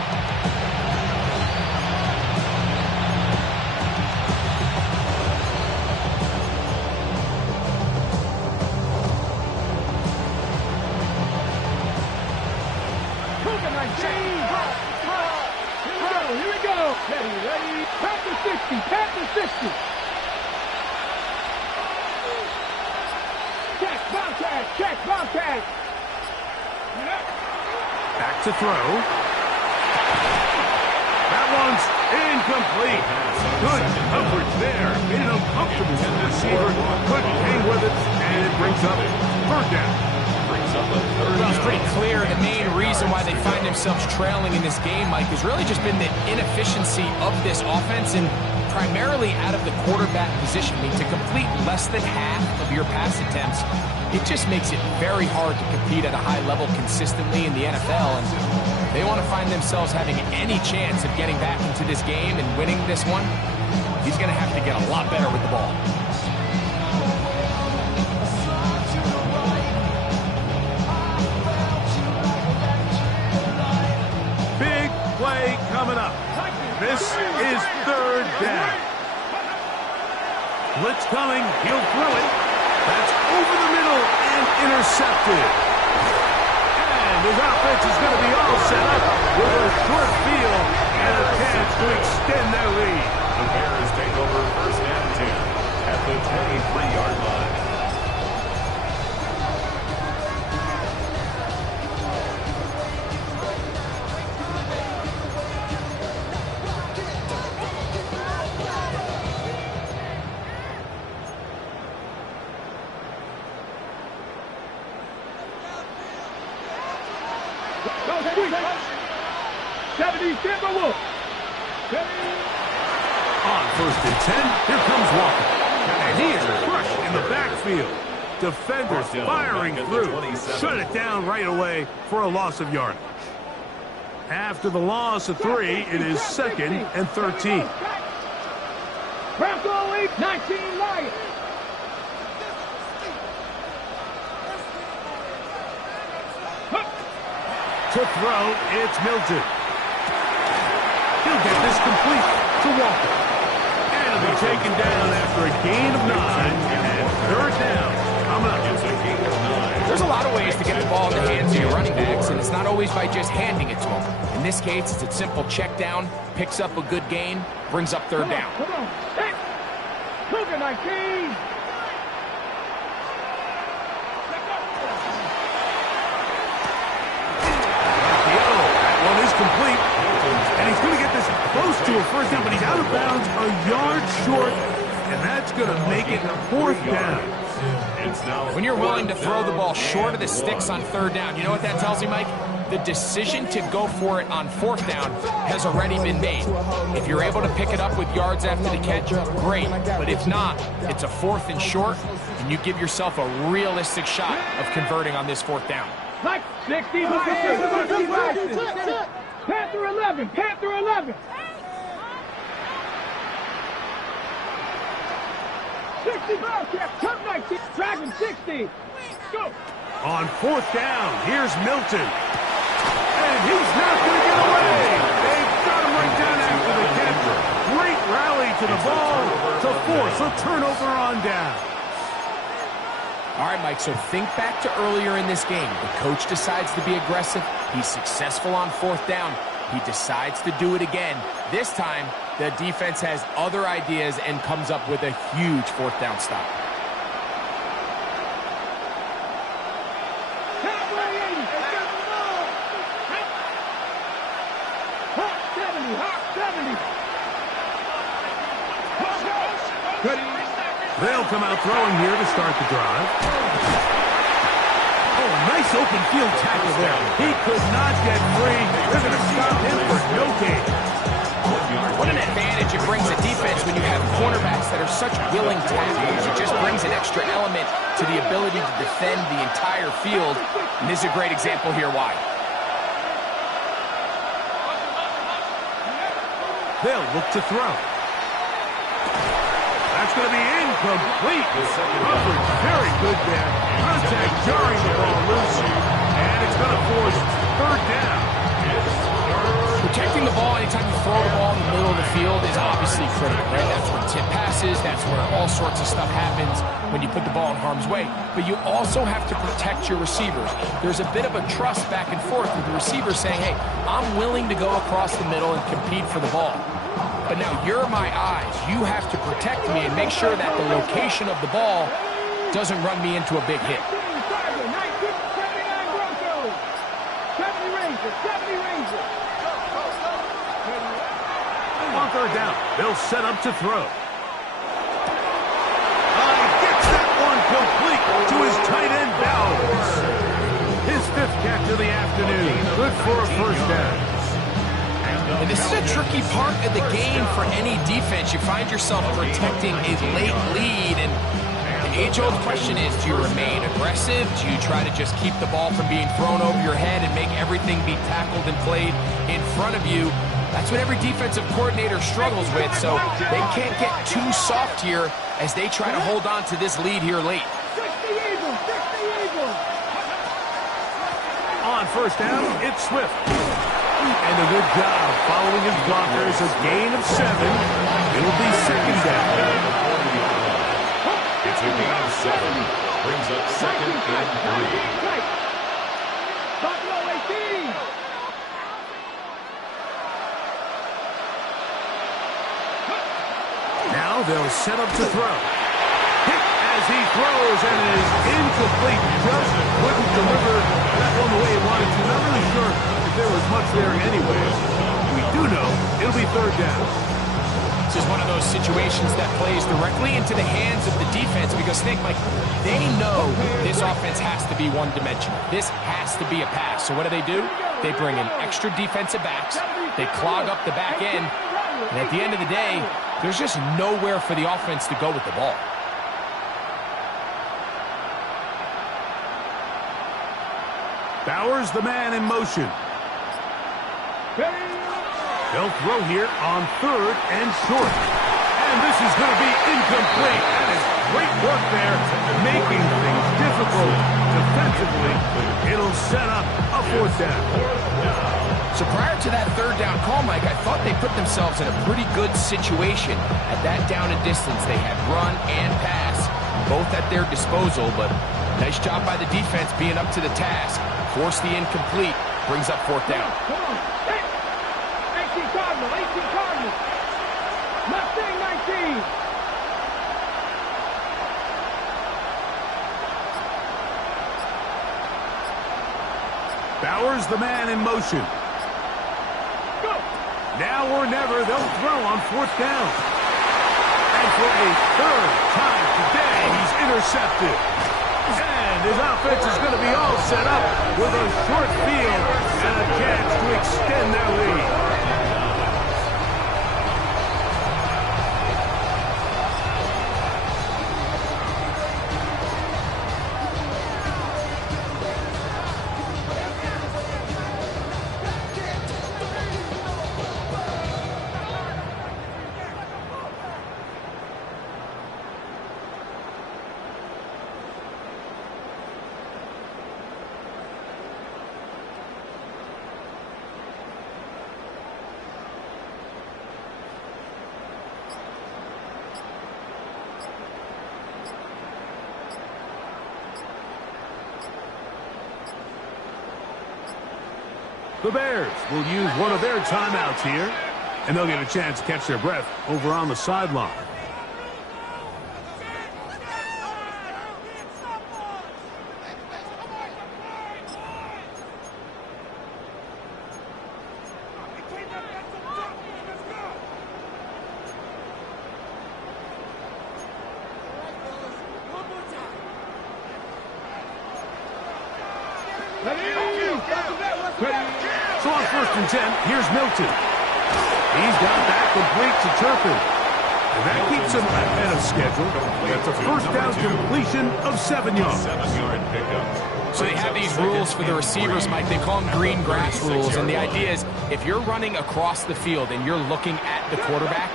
Here we go. Ready. Panther 60. Check, Bobcat. Back to throw. That one's incomplete. Good coverage there. Made it uncomfortable for the receiver. Couldn't hang with it, and it brings up third down. Well, it's pretty clear the main reason why they find themselves trailing in this game, Mike, has really just been the inefficiency of this offense and primarily out of the quarterback position. I mean, to complete less than half of your pass attempts, it just makes it very hard to compete at a high level consistently in the NFL. And they want to find themselves having any chance of getting back into this game and winning this one. He's going to have to get a lot better with the ball. Play coming up. This is third down. Blitz coming. He'll throw it. That's over the middle and intercepted. And his offense is going to be all set up with a short field and a chance to extend their lead. The Bears take over first and 10 at the 23-yard line. On first and 10, here comes Walker. And he is crushed in the backfield. Defenders firing through. Shut it down right away for a loss of yardage. After the loss of 3, it is second and 13. Bronco lead, 19 Lions. To throw, it's Milton. He'll get this complete to Walker. And he'll be taken down after a gain of 9 and third down. Coming up. It's a gain of 9. There's a lot of ways to get the ball in the hands of your running backs, and it's not always by just handing it to them. In this case, it's a simple check down, picks up a good gain, brings up third down. Come on. Hey. Cougar 19. That one is complete. And he's going to get this close to a first down, but he's out of bounds a yard short, and that's going to make it fourth down. When you're willing to throw the ball short of the sticks on third down, you know what that tells me, Mike? The decision to go for it on fourth down has already been made. If you're able to pick it up with yards after the catch, great. But if not, it's a fourth and short, and you give yourself a realistic shot of converting on this fourth down. Like 60 boxes. Panther 11. Panther 11. 60 Bobcats. Come 19. Dragon 60. Go. On fourth down, here's Milton. And he's not going to get away. They've got him right down after the catch. Great rally to the ball to force a turnover on down. All right, Mike, so think back to earlier in this game. The coach decides to be aggressive. He's successful on fourth down. He decides to do it again. This time, the defense has other ideas and comes up with a huge fourth down stop. They'll come out throwing here to start the drive. Oh, nice open field tackle there. He could not get free. They're going to stop him for no gain. What an advantage it brings a defense when you have cornerbacks that are such willing tacklers. It just brings an extra element to the ability to defend the entire field. And this is a great example here why. They'll look to throw. That's going to be incomplete. Coverage very good there. Contact jarring the ball loose. And it's going to force third down. Protecting the ball anytime you throw the ball in the middle of the field is obviously critical, right? That's where tip passes, that's where all sorts of stuff happens when you put the ball in harm's way. But you also have to protect your receivers. There's a bit of a trust back and forth with the receiver saying, hey, I'm willing to go across the middle and compete for the ball. But now you're my eyes. You have to protect me and make sure that the location of the ball doesn't run me into a big hit. 70 Rangers. On third down, they'll set up to throw. Gets that one complete to his tight end, Bowers. His fifth catch of the afternoon. Good for a first down. And this is a tricky part of the game for any defense. You find yourself protecting a late lead, and the age-old question is, do you remain aggressive? Do you try to just keep the ball from being thrown over your head and make everything be tackled and played in front of you? That's what every defensive coordinator struggles with, so they can't get too soft here as they try to hold on to this lead here late. 60 Eagles. On first down, it's Swift. And a good job following his blockers, a gain of 7. It'll be second down. It's a gain of 7. Brings up second and 3. Buffalo 18. Now they'll set up to throw. Hit as he throws, and it is incomplete. Just couldn't deliver that one the way he wanted to. Not really sure if there was much there anyway. We do know it'll be third down. This is one of those situations that plays directly into the hands of the defense because think, Mike, they know this offense has to be one-dimensional. This has to be a pass. So what do? They bring in extra defensive backs. They clog up the back end. And at the end of the day, there's just nowhere for the offense to go with the ball. Bowers, the man in motion. They'll throw here on third and short. And this is going to be incomplete. That is great work there, making things difficult defensively. It'll set up a now fourth down. So prior to that third down call, Mike, I thought they put themselves in a pretty good situation. At that down and distance, they had run and pass, both at their disposal, but nice job by the defense being up to the task. Force the incomplete, brings up fourth down. Come on. 18 Cardinal, 18 Cardinal. Mustang 19. Bowers the man in motion. Now or never, they'll throw on fourth down. And for a third time today, he's intercepted. And his offense is going to be all set up with a short field and a chance to extend their lead. The Bears will use one of their timeouts here, and they'll get a chance to catch their breath over on the sideline. So on 1st and 10, here's Milton. He's got that complete to Turpin. And that keeps him ahead of schedule. That's a first down completion of 7 yards. 7-yard pickup. So they have these rules for the receivers, Mike. They call them green grass rules. And the idea is if you're running across the field and you're looking at the quarterback,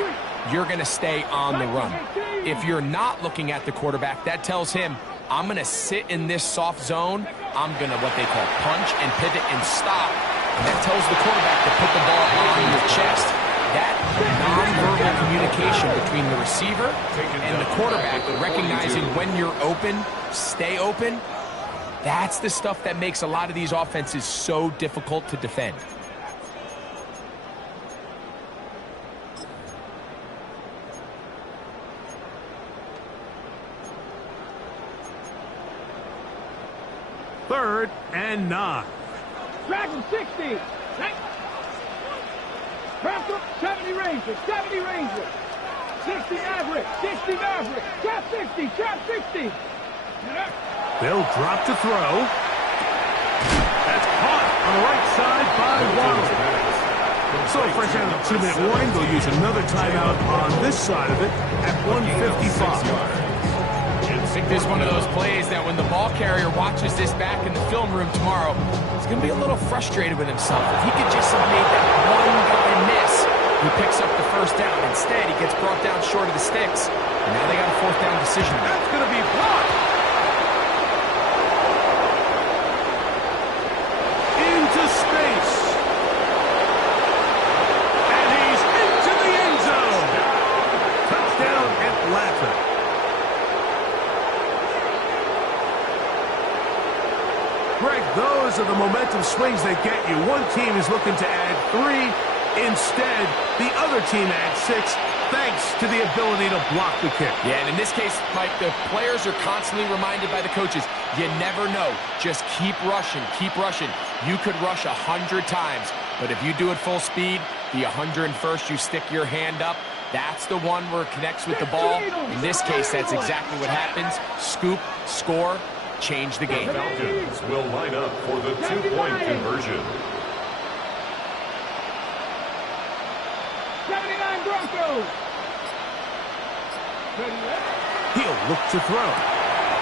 you're going to stay on the run. If you're not looking at the quarterback, that tells him, I'm going to sit in this soft zone. I'm going to what they call punch and pivot and stop. And that tells the quarterback to put the ball on your chest. That nonverbal communication between the receiver and the quarterback, recognizing when you're open, stay open, that's the stuff that makes a lot of these offenses so difficult to defend. Third and 9. Drag him 60. Craft up 70 Ranger, 70 Ranger. 60 Maverick, 60 Maverick. Trap 60, trap 60. They'll drop to throw. That's caught on the right side by Waddle. So fresh out of the 2-minute warning, they'll use another timeout on this side of it at 1:55. I think this is one of those plays that when the ball carrier watches this back in the film room tomorrow, he's going to be a little frustrated with himself. If he could just have made that one guy miss, he picks up the first down. Instead, he gets brought down short of the sticks, and now they got a fourth down decision. That's going to be blocked. Into space. And he's into the end zone. Touchdown, Atlanta. Greg, those are the momentum swings that get you. One team is looking to add 3. Instead, the other team adds 6, thanks to the ability to block the kick. Yeah, and in this case, Mike, the players are constantly reminded by the coaches, you never know. Just keep rushing, keep rushing. You could rush 100 times, but if you do it full speed, the 101st, you stick your hand up. That's the one where it connects with the ball. In this case, that's exactly what happens. Scoop, score, change the game. Falcons will line up for the 2-point conversion. 79 Broncos. He'll look to throw.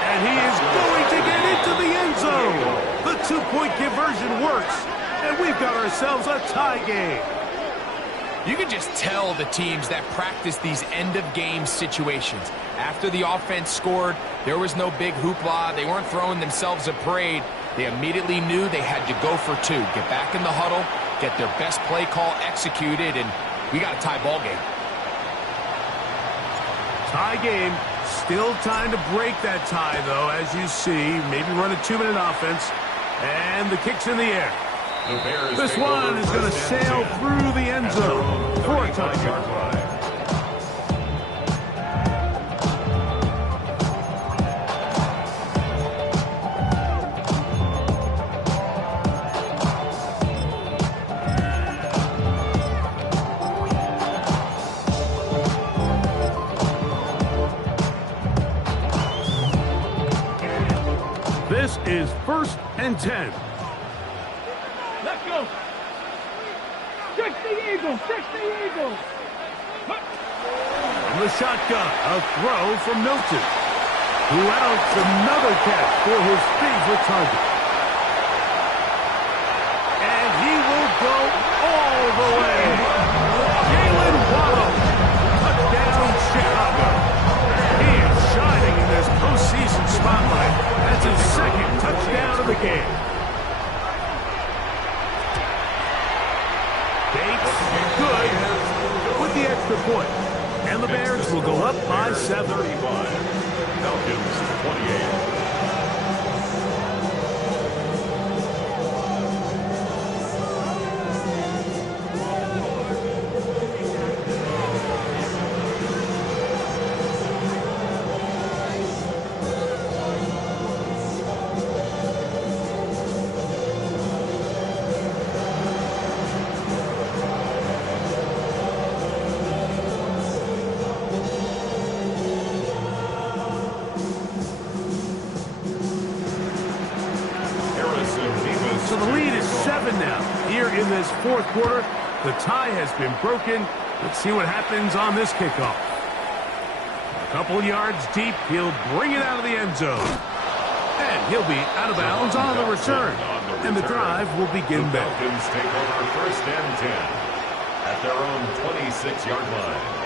And he is going to get into the end zone. The 2-point conversion works. And we've got ourselves a tie game. You can just tell the teams that practice these end-of-game situations. After the offense scored, there was no big hoopla. They weren't throwing themselves a parade. They immediately knew they had to go for two. Get back in the huddle, get their best play call executed, and we got a tie ball game. Tie game. Still time to break that tie, though, as you see. Maybe run a 2-minute offense. And the kick's in the air. This one is going to sail through the end zone for a touchdown. This is 1st and 10. Let's go. 60 Eagles, 60 Eagles. From the shotgun, a throw from Milton, who outs another catch for his favorite target. And he will go all the way. Jalen Waddle, touchdown Chicago. He is shining in this postseason spotlight. That's his second touchdown of the game. Bates, good, with the extra point. And the Bears will go up by 7. Falcons 28. So the lead is 7 now. Here in this 4th quarter, the tie has been broken. Let's see what happens on this kickoff. A couple yards deep, he'll bring it out of the end zone. And he'll be out of bounds on the return. And the drive will begin back. The Falcons take over 1st and 10 at their own 26-yard line.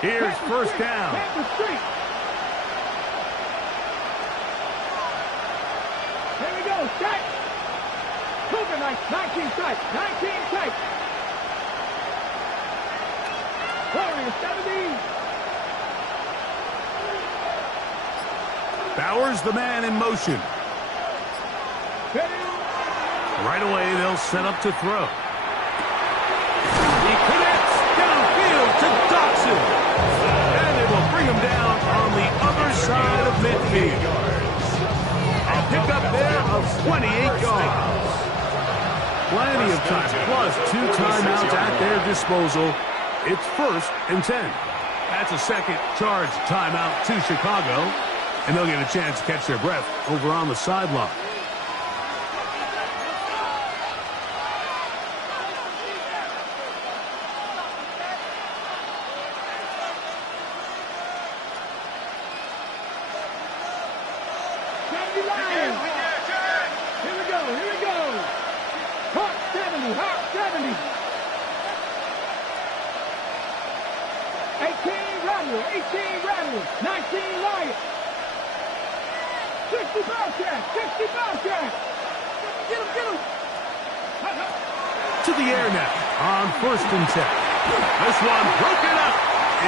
Here's 1st down. Here we go, set. Cougar 19 tight, 19 tight. Warriors 70. Bowers, the man in motion. Right away, they'll set up to throw. He connects downfield to Dawson. And they will bring him down on the other side of midfield. A pickup there of 28 yards. Plenty of time, plus 2 timeouts at their disposal. It's 1st and 10. That's a second charge timeout to Chicago. And they'll get a chance to catch their breath over on the sideline. To the air now on 1st and 10. This one broken up.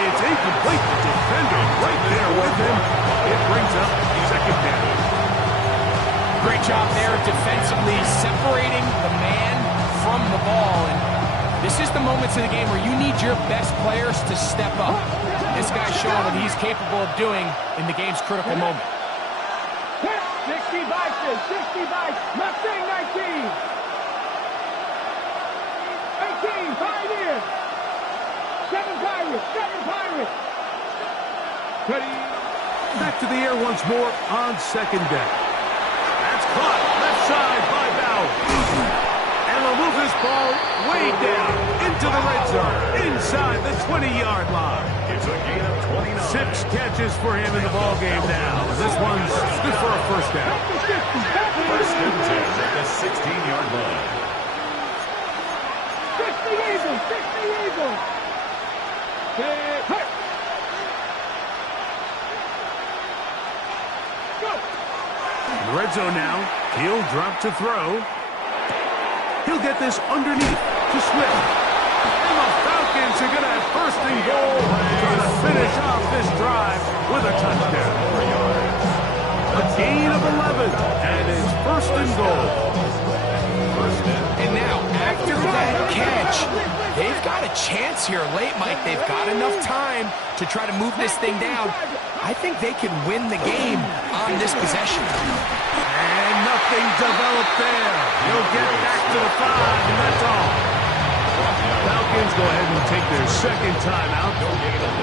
It's incomplete. The defender right there with him. It brings up 2nd down. Great job there defensively, separating the man from the ball. And this is the moments of the game where you need your best players to step up. This guy's showing what he's capable of doing in the game's critical moment. 60 Vikings, 60 Vikings, Mustang 19. 18, Pioneers. 7 Pirates, 7 Pirates. Back to the air once more on 2nd down. That's caught left side by Bowers. And they'll move this ball way down into the red zone, inside the 20-yard line. It's a gain of 29. 6 catches for him in the ball game now. This one's good for a 1st down. 1st and 10 at the 16-yard line. 60 Eagles, Eagles, 60 Eagles. Hurt. Go. In the red zone now. He'll drop to throw. He'll get this underneath to Swift. And the Falcons are going to have first and goal to finish off this drive with a touchdown. A gain of 11, and it's first and goal. And now, after that catch, they've got a chance here late, Mike. They've got enough time to try to move this thing down. I think they can win the game on this possession. And nothing developed there. He'll get back to the 5, and that's all. Falcons go ahead and take their second timeout.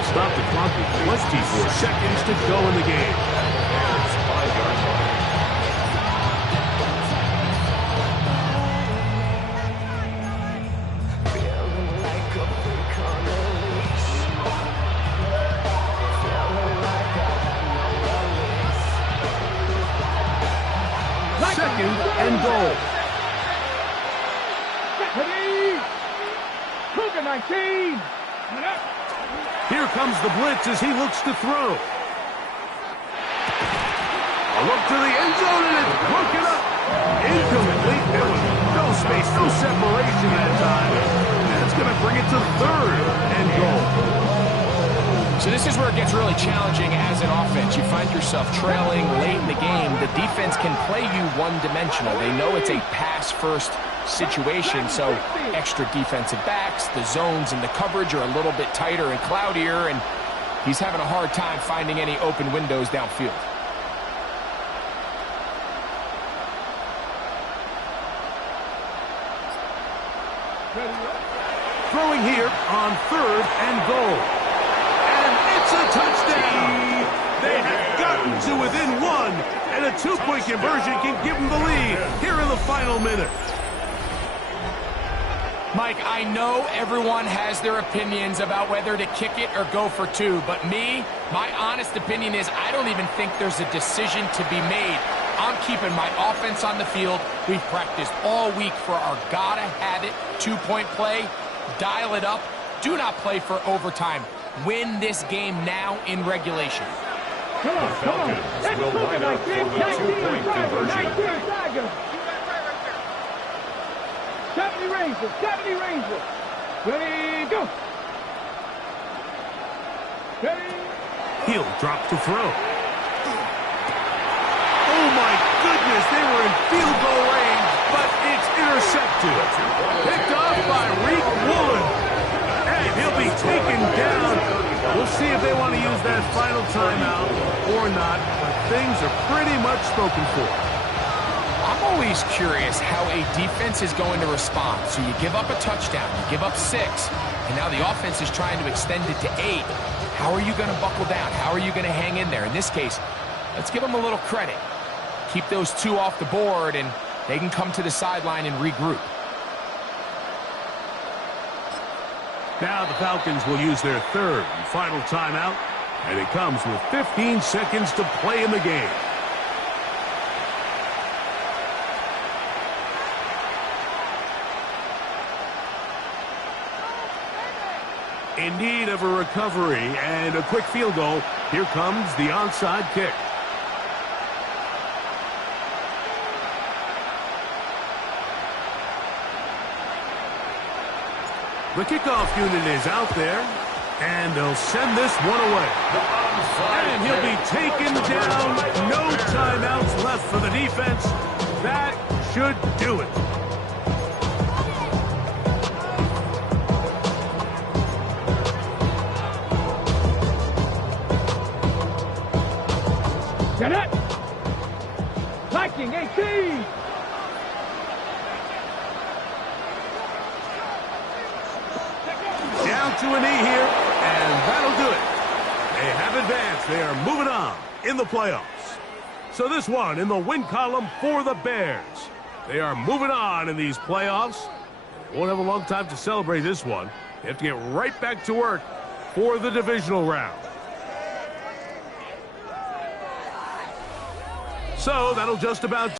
Stop the clock with 24 seconds to go in the game. Second and goal. Cougar 19. Here comes the blitz as he looks to throw. A look to the end zone, and it's broken up. Incomplete. There was no space, no separation that time. That's going to bring it to third and goal. So this is where it gets really challenging as an offense. You find yourself trailing late in the game. The defense can play you one-dimensional. They know it's a pass-first situation, so extra defensive backs, the zones and the coverage are a little bit tighter and cloudier, and he's having a hard time finding any open windows downfield. Throwing here on third and goal. It's a touchdown. They have gotten to within one, and a two-point conversion can give them the lead here in the final minute. Mike, I know everyone has their opinions about whether to kick it or go for two, but my honest opinion is I don't even think there's a decision to be made. I'm keeping my offense on the field. We've practiced all week for our gotta-have-it two-point play. Dial it up. Do not play for overtime. Win this game now in regulation. Come on, come on. Let's will look line at up for the two-point conversion. 70 Rangers, 70 Rangers. Ready, go. Ready. He'll drop to throw. Oh, my goodness. They were in field goal range, but it's intercepted. Picked off by Reek Woolen. And he'll be taken down. We'll see if they want to use that final timeout or not, but things are pretty much spoken for. I'm always curious how a defense is going to respond. So you give up a touchdown, you give up 6, and now the offense is trying to extend it to 8. How are you going to buckle down? How are you going to hang in there? In this case, let's give them a little credit. Keep those 2 off the board, and they can come to the sideline and regroup. Now the Falcons will use their third and final timeout, and it comes with 15 seconds to play in the game. In need of a recovery and a quick field goal, here comes the onside kick. The kickoff unit is out there, and they'll send this one away. And he'll be taken down. No timeouts left for the defense. That should do it. Get it. Viking 18. Down to a knee here, and that'll do it. They have advanced. They are moving on in the playoffs. So this one in the win column for the Bears. They are moving on in these playoffs. They won't have a long time to celebrate this one. They have to get right back to work for the divisional round. So that'll just about